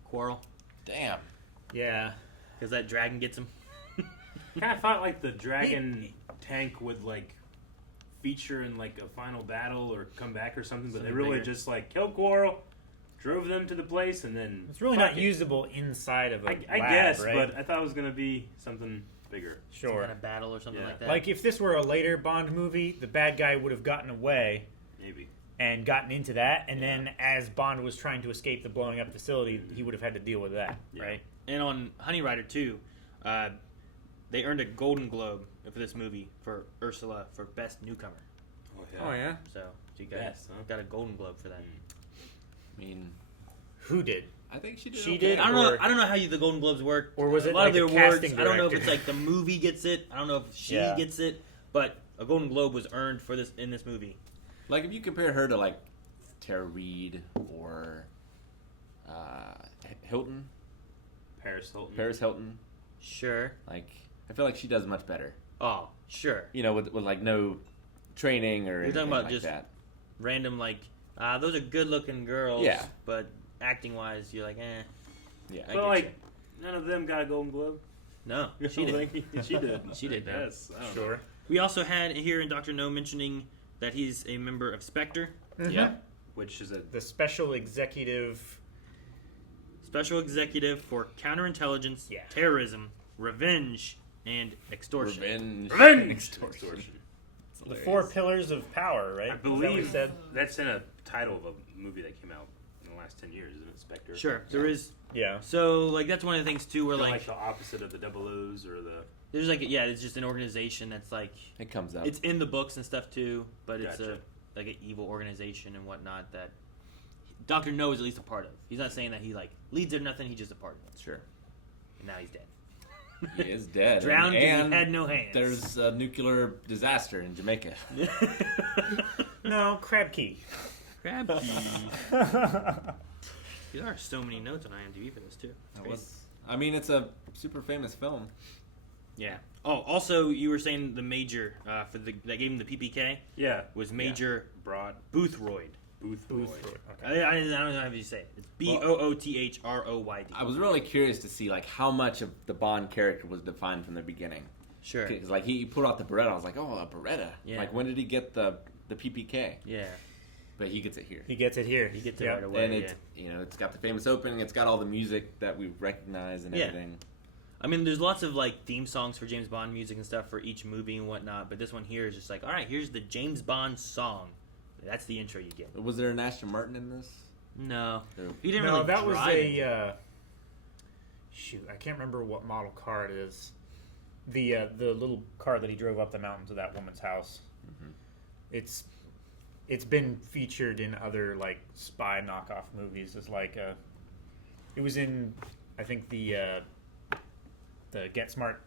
Quarrel Damn. Yeah. because that dragon gets him. Kind of thought like the dragon tank would like feature in like a final battle or come back or something, but Something they really bigger. just like killed Quarrel, drove them to the place, and then It's really fuck not it. usable inside of a I lab, guess, right? but I thought it was gonna be something bigger. Some Sure. kind of battle or something Yeah. like that. Like if this were a later Bond movie, the bad guy would have gotten away Maybe. and gotten into that, and then as Bond was trying to escape the blowing up facility, he would have had to deal with that, Yeah. right? And on Honey Rider 2, they earned a Golden Globe for this movie for Ursula for Best Newcomer. Oh yeah. So you got, Best, huh? got a Golden Globe for that. I mean, Who did? I think she did. She okay. did? I don't know. Or- I don't know how the Golden Globes work. Or was it a lot like of the a awards? casting I don't know if director? it's like the movie gets it. I don't know if she Yeah. gets it. But a Golden Globe was earned for this in this movie. Like if you compare her to like Tara Reid or Hilton, Paris Hilton. Paris Hilton, Sure. like I feel like she does much better. Oh, sure. You know, with like no training or You're anything talking about like just that. random like those are good looking girls. Yeah. But acting wise, you're like Yeah. I But get like, none of them got a Golden Globe. no. She did. Like, she did. She did, though. Yes. I don't know. Sure. We also had here in Dr. No mentioning that he's a member of Spectre, Yeah. Which is a The special executive. Special Executive for Counterintelligence, Yeah. Terrorism, Revenge, and Extortion. Revenge. Revenge! Extortion. It's The hilarious. 4 pillars of power, right? I Is that what he believe said? that's in a title of a movie that came out in the last 10 years, isn't it? Spectre. Sure, there is. Yeah. So like that's one of the things too, where They're like the opposite of the Double O's or the. there's like it's just an organization that's like It comes up. it's in the books and stuff too, but it's Gotcha. like an evil organization and whatnot that Dr. No is at least a part of. He's not saying that he like leads or nothing. He's just a part of it. Sure. And now he's dead. He is dead. Drowned because and he had no hands. There's a nuclear disaster in Jamaica. No, Crab Key. Crab Key. There are so many notes on IMDb for this too. It's a super famous film. Yeah. Oh, also you were saying the major for that gave him the PPK. Yeah. Was Major Broad. Boothroyd. Boothroyd. Okay. I don't know how you say it. It's Boothroyd. I was really curious to see like how much of the Bond character was defined from the beginning. Sure. Because like he pulled out the Beretta, I was like, oh, a Beretta. Yeah. Like when did he get the PPK? Yeah. But he gets it here. He gets it here. He gets it right away. And it's got the famous opening. It's got all the music that we recognize and everything. I mean, there's lots of like theme songs for James Bond music and stuff for each movie and whatnot. But this one here is just like, all right, here's the James Bond song. That's the intro you get. Was there an Aston Martin in this? No, he didn't. No, that was a shoot. I can't remember what model car it is. The little car that he drove up the mountain to that woman's house. Mm-hmm. It's been featured in other like spy knockoff movies. It's like it was in I think the Get Smart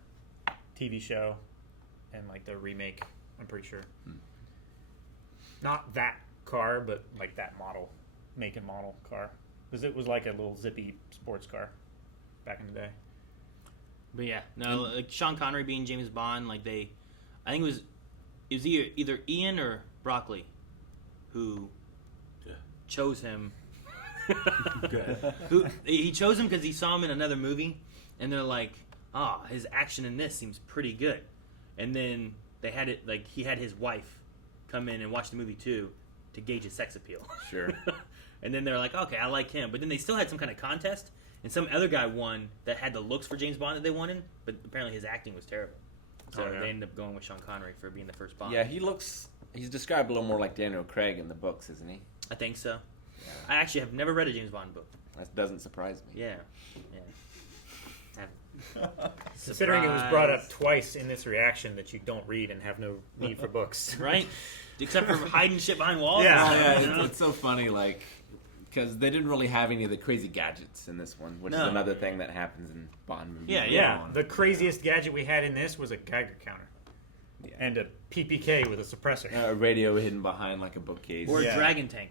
TV show and like the remake. I'm pretty sure. Not that car, but like that model, make and model car, because it was like a little zippy sports car back in the day. But yeah, no, like Sean Connery being James Bond, like I think it was either Ian or Broccoli who chose him. He chose him because he saw him in another movie, and they're like, "Ah, his action in this seems pretty good." And then they had it like he had his wife come in and watch the movie too to gauge his sex appeal. Sure. And then they're like, "Okay, I like him," but then they still had some kind of contest, and some other guy won that had the looks for James Bond that they wanted, but apparently his acting was terrible. So they ended up going with Sean Connery for being the first Bond. Yeah, he's described a little more like Daniel Craig in the books, isn't he? I think so. Yeah. I actually have never read a James Bond book. That doesn't surprise me. Yeah. Considering it was brought up twice in this reaction that you don't read and have no need for books. Right? Except for hiding shit behind walls. Yeah, it's so funny, like, because they didn't really have any of the crazy gadgets in this one, which is another thing that happens in Bond movies. Yeah. The craziest gadget we had in this was a Geiger counter. Yeah. And a PPK with a suppressor. A radio hidden behind like a bookcase. Or a dragon tank.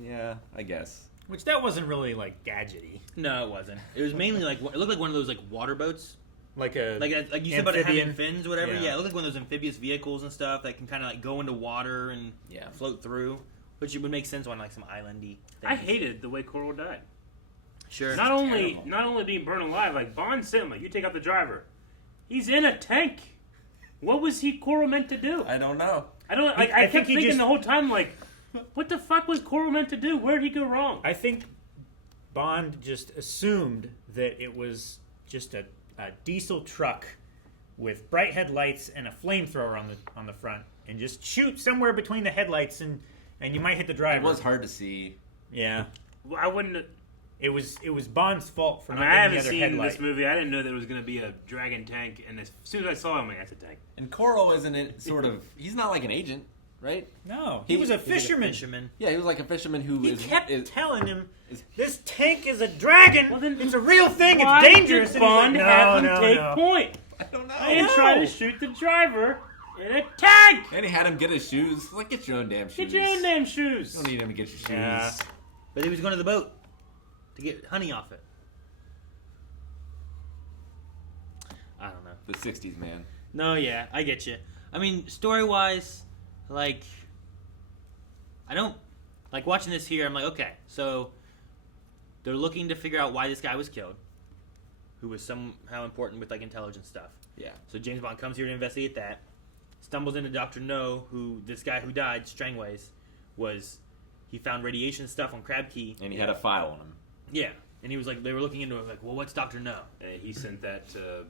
Yeah, I guess. Which that wasn't really like gadgety. No, it wasn't. It was mainly like it looked like one of those like water boats. Like you said about it having fins, or whatever. Yeah, it looked like one of those amphibious vehicles and stuff that can kind of like go into water and float through, which would make sense on like some islandy things. I hated the way Coral died. Sure. Not only being burned alive, like Bond said, like you take out the driver, he's in a tank. What was Coral meant to do? I don't know. I kept thinking the whole time, like, what the fuck was Coral meant to do? Where did he go wrong? I think Bond just assumed that it was just a diesel truck with bright headlights and a flamethrower on the front, and just shoot somewhere between the headlights, and you might hit the driver. It was hard to see. Yeah. Well, I wouldn't. It was Bond's fault for not I getting the other haven't seen headlight. this movie. I didn't know there was going to be a dragon tank, and as soon as I saw him, I'm like, that's a tank. And Coral isn't it sort of? He's not like an agent, right? No, he was a fisherman. Yeah, he was like a fisherman who kept telling him, "This tank is a dragon. Well, then, it's a real thing. It's dangerous." Did Bond have him take point? I don't know. I didn't try to shoot the driver in a tank. And he had him get his shoes. Like, get your own damn shoes. Get your own damn shoes. You don't need him to get your shoes. Yeah. But he was going to the boat to get honey off it. I don't know. The 60s, man. No, yeah, I get you. I mean, story-wise, like, I don't... Like, watching this here, I'm like, okay, so they're looking to figure out why this guy was killed, who was somehow important with, like, intelligence stuff. Yeah. So James Bond comes here to investigate that, stumbles into Dr. No, who, this guy who died, Strangways, he found radiation stuff on Crab Key. And he had a file on him. Yeah. And he was like, they were looking into it, like, well, what's Dr. No? And he sent that to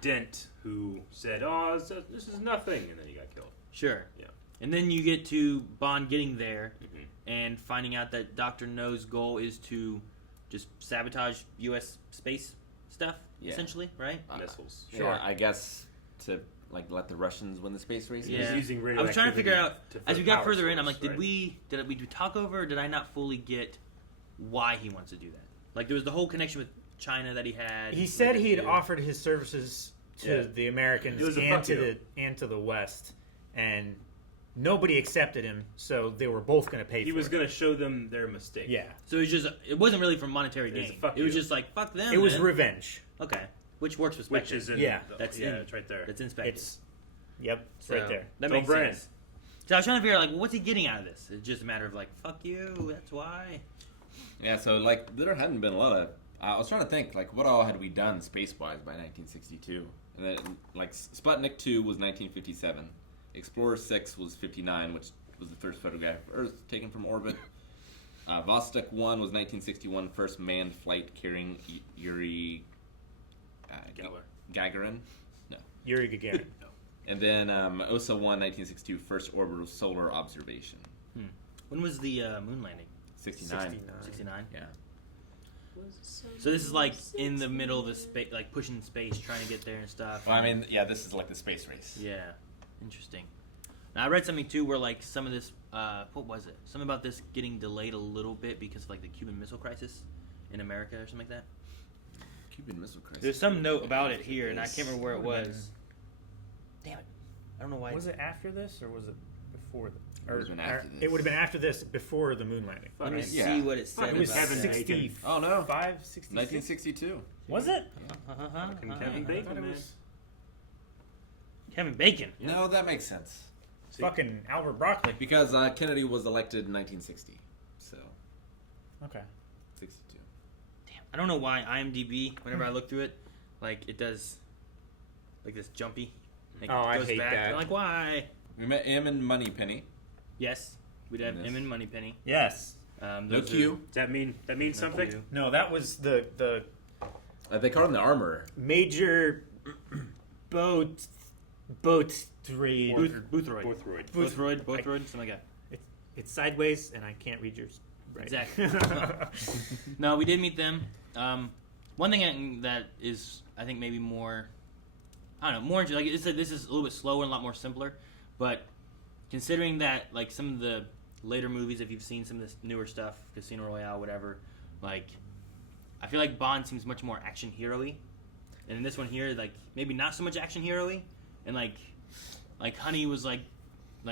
Dent, who said, oh, this is nothing, and then he got killed. Sure. Yeah. And then you get to Bond getting there and finding out that Dr. No's goal is to just sabotage U.S. space stuff, essentially, right? Missiles. Sure. Yeah, I guess to let the Russians win the space race. Yeah. I was trying to figure out as we got further in. I'm like, did we talk over, or did I not fully get why he wants to do that? Like, there was the whole connection with China that he had. He said he had offered his services to the Americans and to the West, and nobody accepted him, so they were both going to pay for it. He was going to show them their mistake. Yeah. So it wasn't really for monetary gain. It was just like, fuck them. It was revenge. Okay. Which works with Spectre. Which is in it's right there. That's in Spectre. It's right there. That makes sense. So I was trying to figure out, like, what's he getting out of this? It's just a matter of, like, fuck you, that's why. Yeah, so, like, there hadn't been a lot of... I was trying to think, like, what all had we done space-wise by 1962? And then, like, Sputnik 2 was 1957. Explorer 6 was 59, which was the first photograph of Earth taken from orbit. Vostok 1 was 1961, first manned flight carrying Yuri... Gagarin? No. Yuri Gagarin. No. And then OSA 1, 1962, first orbital solar observation. When was the moon landing? 69. 69? Yeah. So this is like in the middle of the space, like pushing space, trying to get there and stuff. Well, I mean, yeah, this is like the space race. Yeah, interesting. Now I read something too where like some of this, what was it? Something about this getting delayed a little bit because of like the Cuban Missile Crisis in America or something like that. Cuban Missile Crisis. There's some note about it here, and I can't remember where it was. Damn it! I don't know why. Was it after this or was it before? It would have been after this, before the moon landing. Let me see what it said. It was about 65, Oh no, 66? 1962. Was it? Kevin Bacon, man. Kevin Bacon. No, that makes sense. Fucking Albert Broccoli. Because Kennedy was elected in 1960, so. Okay. 62. Damn, I don't know why IMDb, whenever I look through it, like it does, like this jumpy. Like, I goes hate back. that. I'm like, why? We met him in Moneypenny. Yes, we'd have him in Moneypenny. Yes. No Q. Does that mean something? No, that was the they called him the armorer. Major Boothroyd. Boothroyd, something like that. It's sideways, and I can't read yours. Right. Exactly. No, we did meet them. One thing that is, I think, maybe more, I don't know, more like this is a little bit slower and a lot more simpler, but considering that like some of the later movies, if you've seen some of this newer stuff, Casino Royale, whatever, like I feel like Bond seems much more action hero-y, and in this one here, like maybe not so much action hero-y, and like Honey was like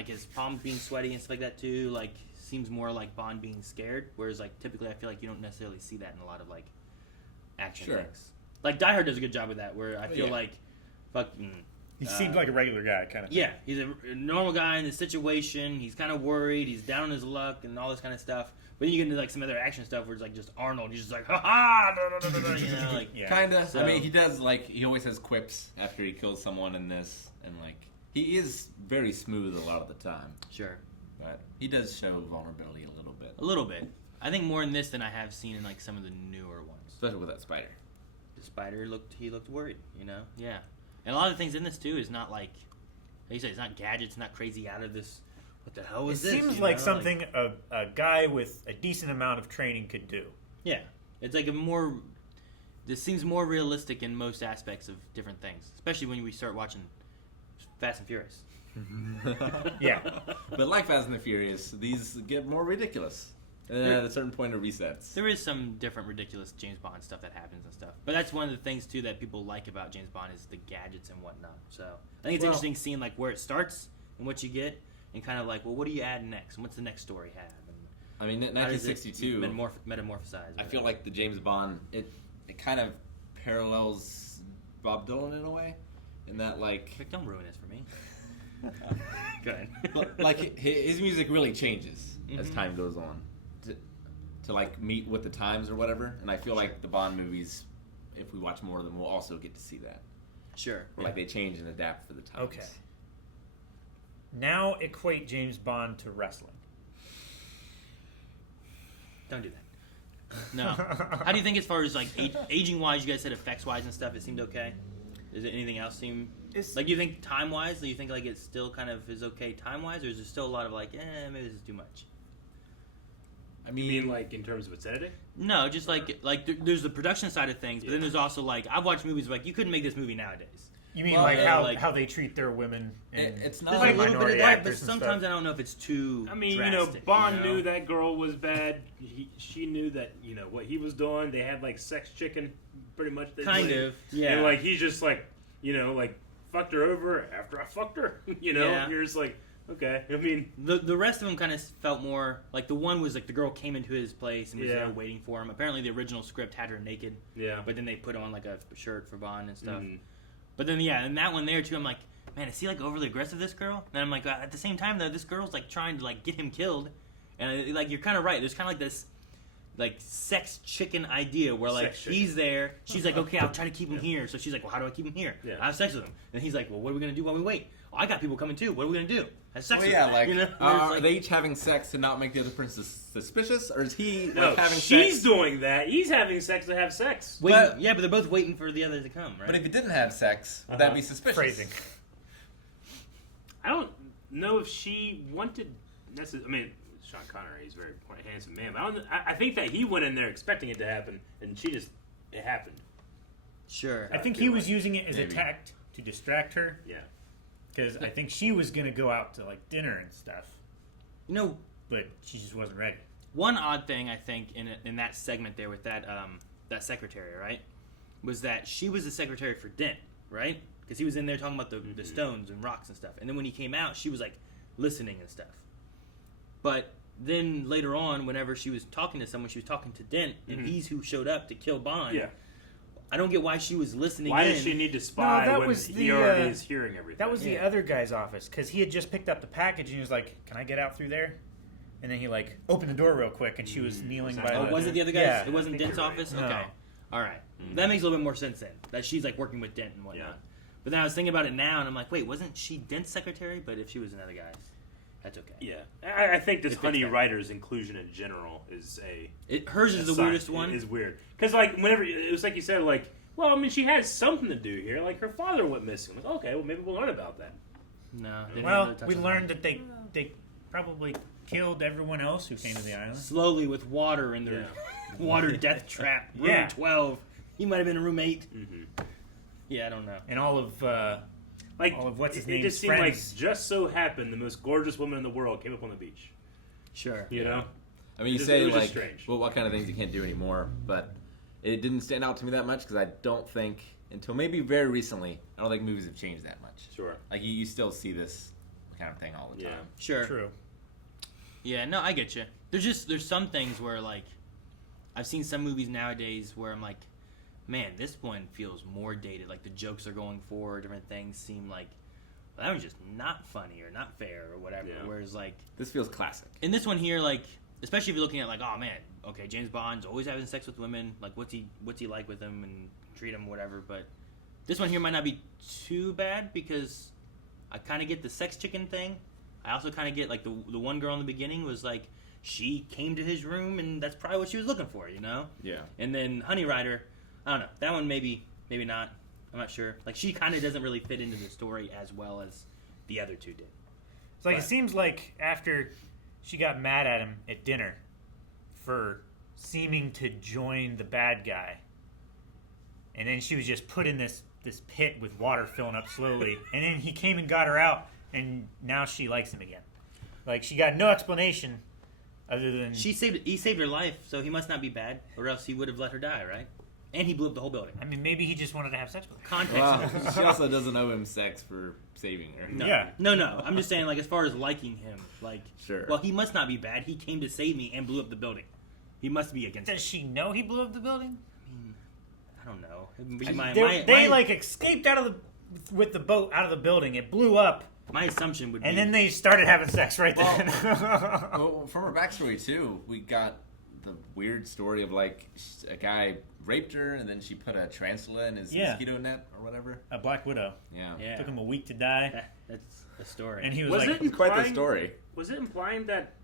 his palms being sweaty and stuff like that too, like seems more like Bond being scared, whereas like typically I feel like you don't necessarily see that in a lot of like action things. Like Die Hard does a good job with that, where I feel like fucking. He seemed like a regular guy, kind of. Yeah, he's a normal guy in this situation. He's kind of worried. He's down on his luck and all this kind of stuff. But then you get into like some other action stuff where it's like just Arnold. He's just like, ha ha, you know, like kind of. So, I mean, he does like he always has quips after he kills someone in this, and like he is very smooth a lot of the time. Sure, but he does show vulnerability a little bit. A little bit. I think more in this than I have seen in like some of the newer ones. Especially with that spider. The spider looked worried. You know, yeah. And a lot of things in this too is not like you said, it's not gadgets, not crazy out of this. What the hell is this? It seems like something a guy with a decent amount of training could do. Yeah, it's like this seems more realistic in most aspects of different things, especially when we start watching Fast and Furious. Yeah, but like Fast and the Furious, these get more ridiculous. And at a certain point, it resets. There is some different ridiculous James Bond stuff that happens and stuff. But that's one of the things, too, that people like about James Bond is the gadgets and whatnot. So I think it's interesting seeing like where it starts and what you get and kind of like, well, what do you add next? And what's the next story have? And I mean, 1962. Metamorphosize. I feel like the James Bond, it kind of parallels Bob Dylan in a way. In that, like... Don't ruin this for me. Go ahead. Like, his music really changes as time goes on. To like meet with the times or whatever, and I feel like the Bond movies, if we watch more of them, we'll also get to see that. Sure. Where, like they change and adapt for the times. Okay. Now equate James Bond to wrestling. Don't do that. No. How do you think as far as like aging wise? You guys said effects wise and stuff. It seemed okay. Does it anything else seem Like, you think time-wise, do you think, like, it still kind of is okay time-wise, or is there still a lot of, like, maybe this is too much? I mean, like, in terms of its editing? No, just, like there's the production side of things, but then there's also, like, I've watched movies like, you couldn't make this movie nowadays. You mean how they treat their women? It's There's not a little bit of that, but actors and sometimes stuff. I don't know if it's too I mean, drastic, Bond knew that girl was bad. She knew that, what he was doing. They had, like, sex chicken, pretty much. Kind of, yeah. And, like, he's just, like, like, fucked her over after I fucked her. Yeah. You're just like, okay. I mean, the rest of them kind of felt more like the one was like the girl came into his place and was there waiting for him. Apparently, the original script had her naked. Yeah. But then they put on like a shirt for Bond and stuff. Mhm. But then and that one there too, I'm like, man, is he like overly aggressive, this girl? And I'm like, at the same time though, this girl's like trying to like get him killed, and like you're kind of right. There's kind of like this. Like sex chicken idea where like he's there, she's like, okay, I'll try to keep him here. So she's like, well, how do I keep him here? I have sex with him, and he's like, well, what are we gonna do while we wait? Oh, I got people coming too. What are we gonna do? Have sex with them, like, Are are they each having sex to not make the other person suspicious, or is he no, like having she's sex? doing that. He's having sex to have sex. but they're both waiting for the other to come, right? But if he didn't have sex, would that be suspicious? Phrasing. I don't know if she wanted necessarily. I mean, Sean Connery is a very handsome man, but I think that he went in there expecting it to happen, and it happened. Sure. I think he was using it as a tact to distract her. Yeah. Because I think she was going to go out to, like, dinner and stuff. But she just wasn't ready. One odd thing, I think, in that segment there with that secretary, right, was that she was the secretary for Dent, right? Because he was in there talking about the stones and rocks and stuff. And then when he came out, she was, like, listening and stuff. But then later on, whenever she was talking to someone, she was talking to Dent, and he's who showed up to kill Bond. Yeah. I don't get why she was listening Why in. does she need to spy when he already is hearing everything? That was the other guy's office, because he had just picked up the package, and he was like, can I get out through there? And then he, like, opened the door real quick, and she was kneeling by the... was it the other guy's? Yeah. It wasn't Dent's office? No. Okay. All right. That makes a little bit more sense then. That she's, like, working with Dent and whatnot. Yeah. But then I was thinking about it now, and I'm like, wait, wasn't she Dent's secretary? But if she was another guy's, that's okay. Yeah. I think this Honey Rider's inclusion in general is hers is the weirdest one. It is weird. Because, like, whenever... It was like you said, like... Well, I mean, she has something to do here. Like, her father went missing. Like, okay, well, maybe we'll learn about that. No. Well, we learned that they probably killed everyone else who came to the island. Slowly with water in their water death trap. Room 12. He might have been a roommate. Mm-hmm. Yeah, I don't know. And all of what's his name? It just seemed like just so happened the most gorgeous woman in the world came up on the beach. Sure. You know? I mean, you it say, was like, just strange. well, what kind of things you can't do anymore, but it didn't stand out to me that much because I don't think, until maybe very recently, I don't think movies have changed that much. Sure. Like, you still see this kind of thing all the time. Sure. True. Yeah, no, I get you. There's some things where, like, I've seen some movies nowadays where I'm like, man, this one feels more dated. Like, the jokes are going forward, different things seem like, well, that was just not funny or not fair or whatever. Yeah. Whereas, like... This feels classic. In this one here, like, especially if you're looking at, like, oh, man, okay, James Bond's always having sex with women. Like, what's he like with them and treat them, whatever. But this one here might not be too bad because I kind of get the sex chicken thing. I also kind of get, like, the one girl in the beginning was, like, she came to his room and that's probably what she was looking for, you know? Yeah. And then Honey Rider, I don't know. That one maybe not. I'm not sure. Like, she kind of doesn't really fit into the story as well as the other two did. It's like, it seems like after she got mad at him at dinner for seeming to join the bad guy, and then she was just put in this pit with water filling up slowly, and then he came and got her out, and now she likes him again. Like, she got no explanation other than... He saved her life, so he must not be bad, or else he would have let her die, right? And he blew up the whole building. I mean, maybe he just wanted to have sex with her. Context. Well, she also doesn't owe him sex for saving her. No. Yeah. No. I'm just saying, like, as far as liking him, like... Sure. Well, he must not be bad. He came to save me and blew up the building. He must be against Does she know he blew up the building? I don't know. They like, escaped with the boat out of the building. It blew up. My assumption would be... And then they started having sex right then. Well, from her backstory, too, we got the weird story of, like, a guy raped her, and then she put a tarantula in his mosquito net or whatever. A Black Widow. Yeah. Took him a week to die. That's a story. And he was like, it quite the story. Was it implying that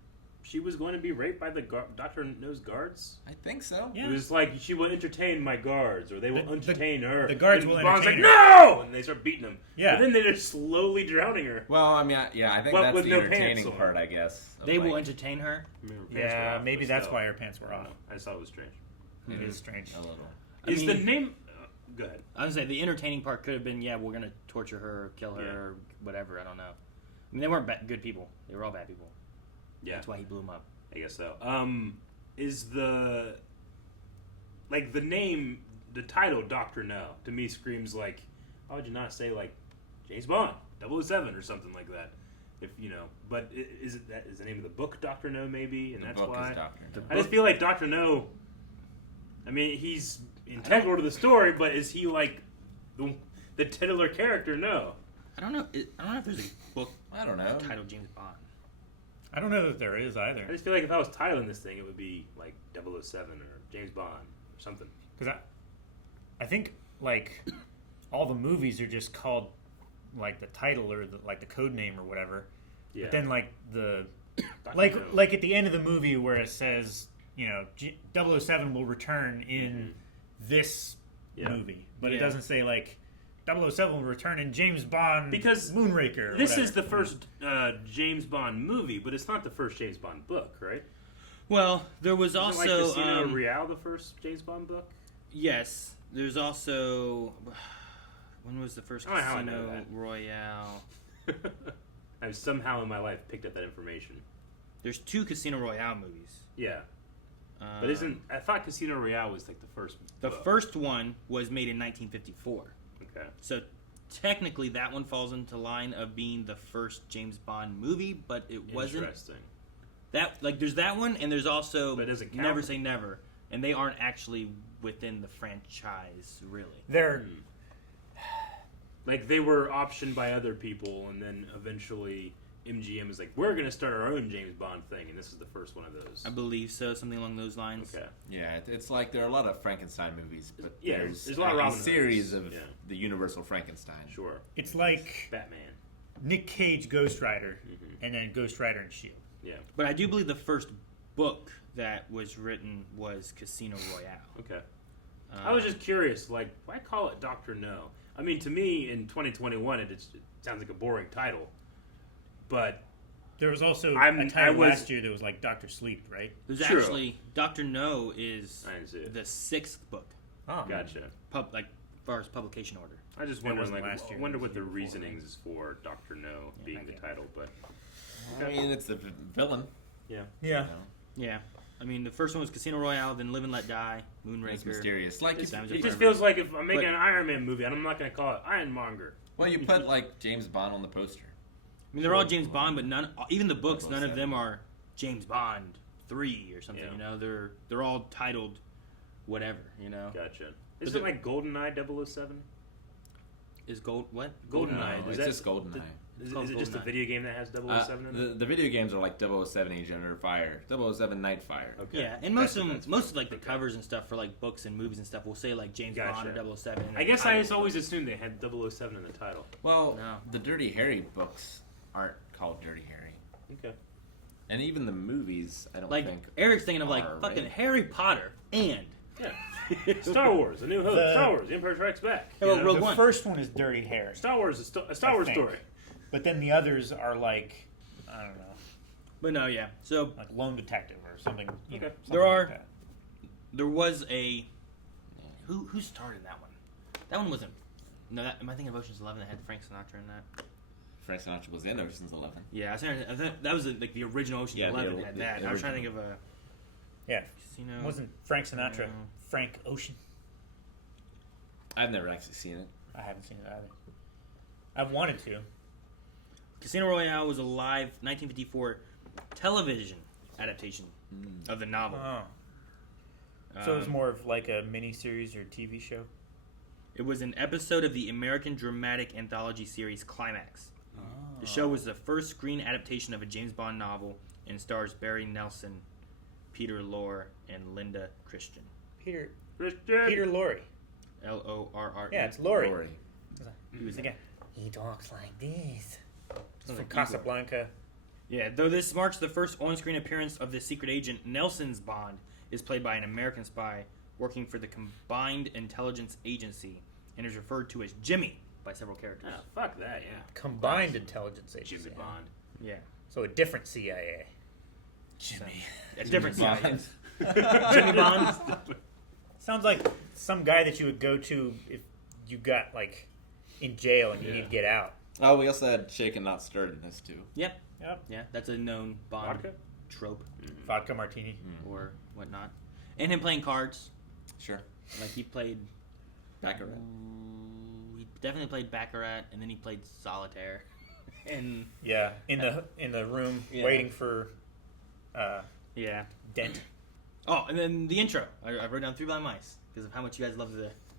she was going to be raped by the Dr. No's guards? I think so. Yeah. It was like, she will entertain my guards, or they will entertain her. The guards and will Bond's entertain like, her. no! And they start beating him. Yeah. But then they're just slowly drowning her. Well, I mean, I think But that's with the no entertaining pants on. part, I guess. They will entertain her. I mean, her pants were Yeah, off, maybe but that's still. why her pants were I don't off. know. I just thought it was strange. It is strange. A little. Is I the mean- name... go ahead. I was gonna say the entertaining part could have been, yeah, we're gonna torture her, or kill her, Yeah. or whatever. I don't know. I mean, they weren't good people. They were all bad people. Yeah. That's why he blew them up. I guess so. Is the... Like, the name... The title, Dr. No, to me screams like... Why would you not say, like, James Bond, 007 or something like that? If, you know... But is it that is the name of the book Dr. No, maybe? And The that's book why... is Dr. No. I just feel like Dr. No... I mean, he's integral to the story, but is he, like, the titular character? No. I don't know. I don't know if there's a book I don't know. titled James Bond. I don't know that there is either. I just feel like if I was titling this thing, it would be, like, 007 or James Bond or something. Because I think, like, all the movies are just called, like, the title or, like, the code name or whatever. Yeah. But then, like, the... Dr. No. Like, at the end of the movie where it says, you know, 007 will return in this movie. But it doesn't say, like, 007 will return in James Bond Because Moonraker. Or this whatever. is the first James Bond movie, but it's not the first James Bond book, right? Well, there was Isn't also like Casino Royale the first James Bond book? yes. There's also when was the first I don't know how I know Casino that. Royale? I've somehow in my life picked up that information. There's 2 Casino Royale movies. Yeah, but I thought Casino Royale was like the first. The book. first one was made in 1954. Okay. So technically, that one falls into line of being the first James Bond movie, but it wasn't. Interesting. That like there's that one, and there's also But it doesn't count. Never Say Never, and they aren't actually within the franchise, really. They're... Like they were optioned by other people, and then eventually MGM is like, "We're going to start our own James Bond thing," and this is the first one of those. I believe so, something along those lines. Okay. Yeah, it's like there are a lot of Frankenstein movies, but Yeah, there's there's a lot of a Robin series Hoods. of Yeah. the Universal Frankenstein. Sure. It's like Batman. Nick Cage Ghost Rider, and then Ghost Rider and S.H.I.E.L.D. Yeah. But I do believe the first book that was written was Casino Royale. Okay. I was just curious, like, why call it Dr. No? I mean, to me, in 2021, it sounds like a boring title. But There was also I a title was- last year that was like Dr. Sleep, right? There's True. actually Dr. No is I didn't see it. the 6th book, Oh, Gotcha. like as far as publication order. I just That wonder, wasn't like, last year, I wonder it was what the the year before, reasonings is for Dr. No being the maybe. title. But I mean, it's the villain. yeah, Yeah. You know? Yeah. I mean, the first one was Casino Royale, then Live and Let Die, Moonraker. It's mysterious. Like It's Diamonds it Are just Forever. feels like if I'm making But- an Iron Man movie, I'm not going to call it Ironmonger. well, you put like James Bond on the poster. I mean, they're all James Bond, but none. Even the books, none of 007. them are James Bond 3 or something. Yeah. You know, they're all titled whatever. You know, Gotcha. But Is it like GoldenEye 007? is Gold what? GoldenEye. No, is it's that just GoldenEye. Is called it just a GoldenEye. video game that has 007 in it? The video games are like 007 Agent Under Fire, 007 Nightfire. Okay. Yeah, and most of them, That's most of like the covers and stuff for like books and movies and stuff will say like James Gotcha. Bond or 007. in I the guess I title. just always assumed they had 007 in the title. Well, No. the Dirty Harry books aren't called Dirty Harry, Okay. and even the movies, I don't like think. Eric's thinking of like are fucking rated. Harry Potter and Yeah. Star Wars, A New Hope. The- Star Wars, The Empire Strikes Back. Hey, well, You know? Rogue The One. first one is Dirty Harry. Star Wars is a Star I Wars think. story. But then the others are like, I don't know, But no, yeah. So like Lone Detective or something. You know, Okay. something There like are- that. there was a who started that one? That one wasn't. No, that, am I thinking of Ocean's 11 that had Frank Sinatra in that? Frank Sinatra was in Ocean's 11. Yeah, I thought that was like the original Ocean's Yeah, the 11 ori- had the that. I was trying to think of a Yeah. casino. Wasn't Frank Sinatra No. Frank Ocean? I've never actually seen it. I haven't seen it either. I've wanted to. Casino Royale was a live 1954 television adaptation of the novel. Oh. So it was Um, more of like a mini series or TV show? It was an episode of the American dramatic anthology series Climax. The show was the first screen adaptation of a James Bond novel and stars Barry Nelson, Peter Lorre, and Linda Christian. Peter Christian. Lorre. Lorre. Yeah, it's Lorre. Lorre. He was Again. He talks like this. Sounds From like Igor. Casablanca. Yeah, though this marks the first on-screen appearance of the secret agent, Nelson's Bond is played by an American spy working for the Combined Intelligence Agency and is referred to as Jimmy by several characters. Oh, fuck that, yeah. Combined Intelligence Agency. Jimmy Bond. Yeah. So a different CIA. Jimmy. A different CIA. Bond. Jimmy Bond. Sounds like some guy that you would go to if you got, like, in jail and you need to get out. Oh, we also had shaken not stirred in this too. Yep. Yep. Yeah, that's a known Bond Vodka? trope Vodka martini. or whatnot. And him playing cards. Sure. Like he played Baccarat. He definitely played Baccarat, and then he played Solitaire. And Yeah, in the room waiting for yeah. Dent. Oh, and then the intro. I wrote down 3 Blind Mice because of how much you guys loved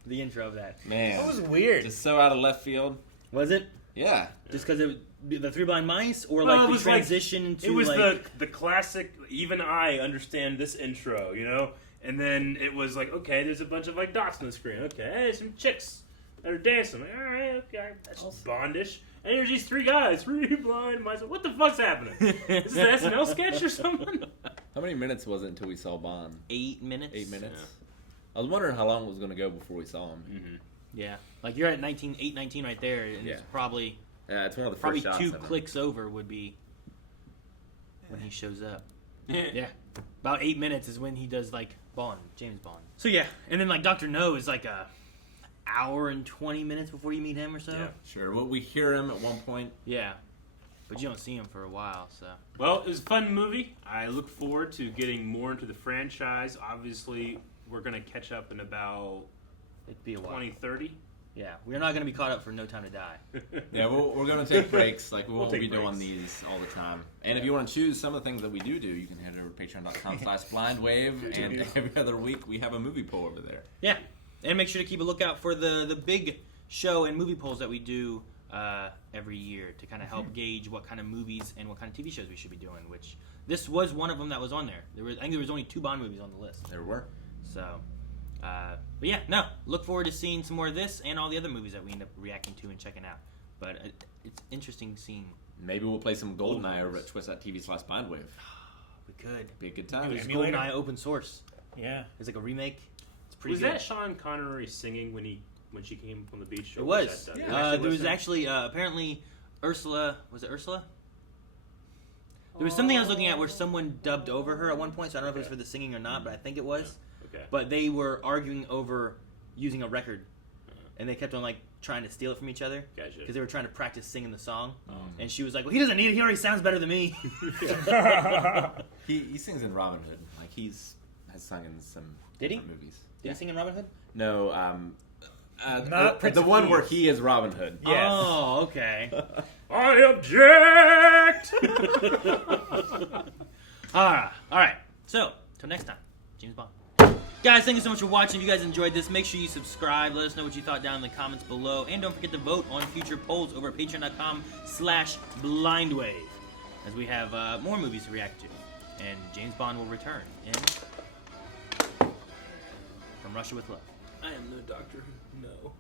the intro of that. Man. That was weird. Just so out of left field. Was it? Yeah. Just because the 3 Blind Mice, or Well, like it the was transition like, to it was like the classic. Even I understand this intro, you know. And then it was like, okay, there's a bunch of like dots on the screen. Okay, hey, some chicks that are dancing. Like, all right, okay, that's Bondish. And here's these 3 guys, 3 blind mice. What the fuck's happening? Is this an SNL sketch or something? How many minutes was it until we saw Bond? 8 minutes. 8 minutes. Yeah. I was wondering how long it was going to go before we saw him. Mm-hmm. Yeah, like you're at 8:19 right there, and it's probably Yeah, it's one of the probably first shots. 2 of him. clicks over would be when he shows up. Yeah, about 8 minutes is when he does like James Bond. So yeah, and then like Dr. No is like a hour and 20 minutes before you meet him or so. Yeah. Sure. Well, we hear him at one point. Yeah, but you don't see him for a while. So Well, it was a fun movie. I look forward to getting more into the franchise. Obviously, we're going to catch up in about it'd be a while. 2030. Yeah, we're not going to be caught up for No Time to Die. Yeah, we're going to take breaks. Like, we We'll won't take be doing breaks. these all the time. And if you want to choose some of the things that we do, you can head over to patreon.com/blindwave. And every other week, we have a movie poll over there. Yeah, and make sure to keep a lookout for the big show and movie polls that we do every year to kind of help gauge what kind of movies and what kind of TV shows we should be doing. Which this was one of them that was on there. I think there was only 2 Bond movies on the list. There were. So, but yeah, no. Look forward to seeing some more of this and all the other movies that we end up reacting to and checking out. But it's interesting seeing. Maybe we'll play some GoldenEye over at twitch.tv/blindwave. We could. Be a good time. It was GoldenEye open source. Yeah. It's like a remake. It's pretty Was good. that Sean Connery singing when she came from the beach? It was. That, There was actually apparently Ursula. Was it Ursula? There was something I was looking at where someone dubbed over her at one point, so I don't know if it was for the singing or not, but I think it was. Okay. But they were arguing over using a record, and they kept on like trying to steal it from each other Gotcha. because they were trying to practice singing the song. And she was like, "Well, he doesn't need it. He already sounds better than me." He sings in Robin Hood. Like has sung in some Did he? movies. Did he sing in Robin Hood? No, Not Prince the of one where Thieves. he is Robin Hood. Yes. Oh, okay. I object. All right. So, till next time, James Bond. Guys, thank you so much for watching. If you guys enjoyed this, make sure you subscribe. Let us know what you thought down in the comments below. And don't forget to vote on future polls over at patreon.com/blindwave. As we have more movies to react to. And James Bond will return in From Russia with Love. I am no doctor. No.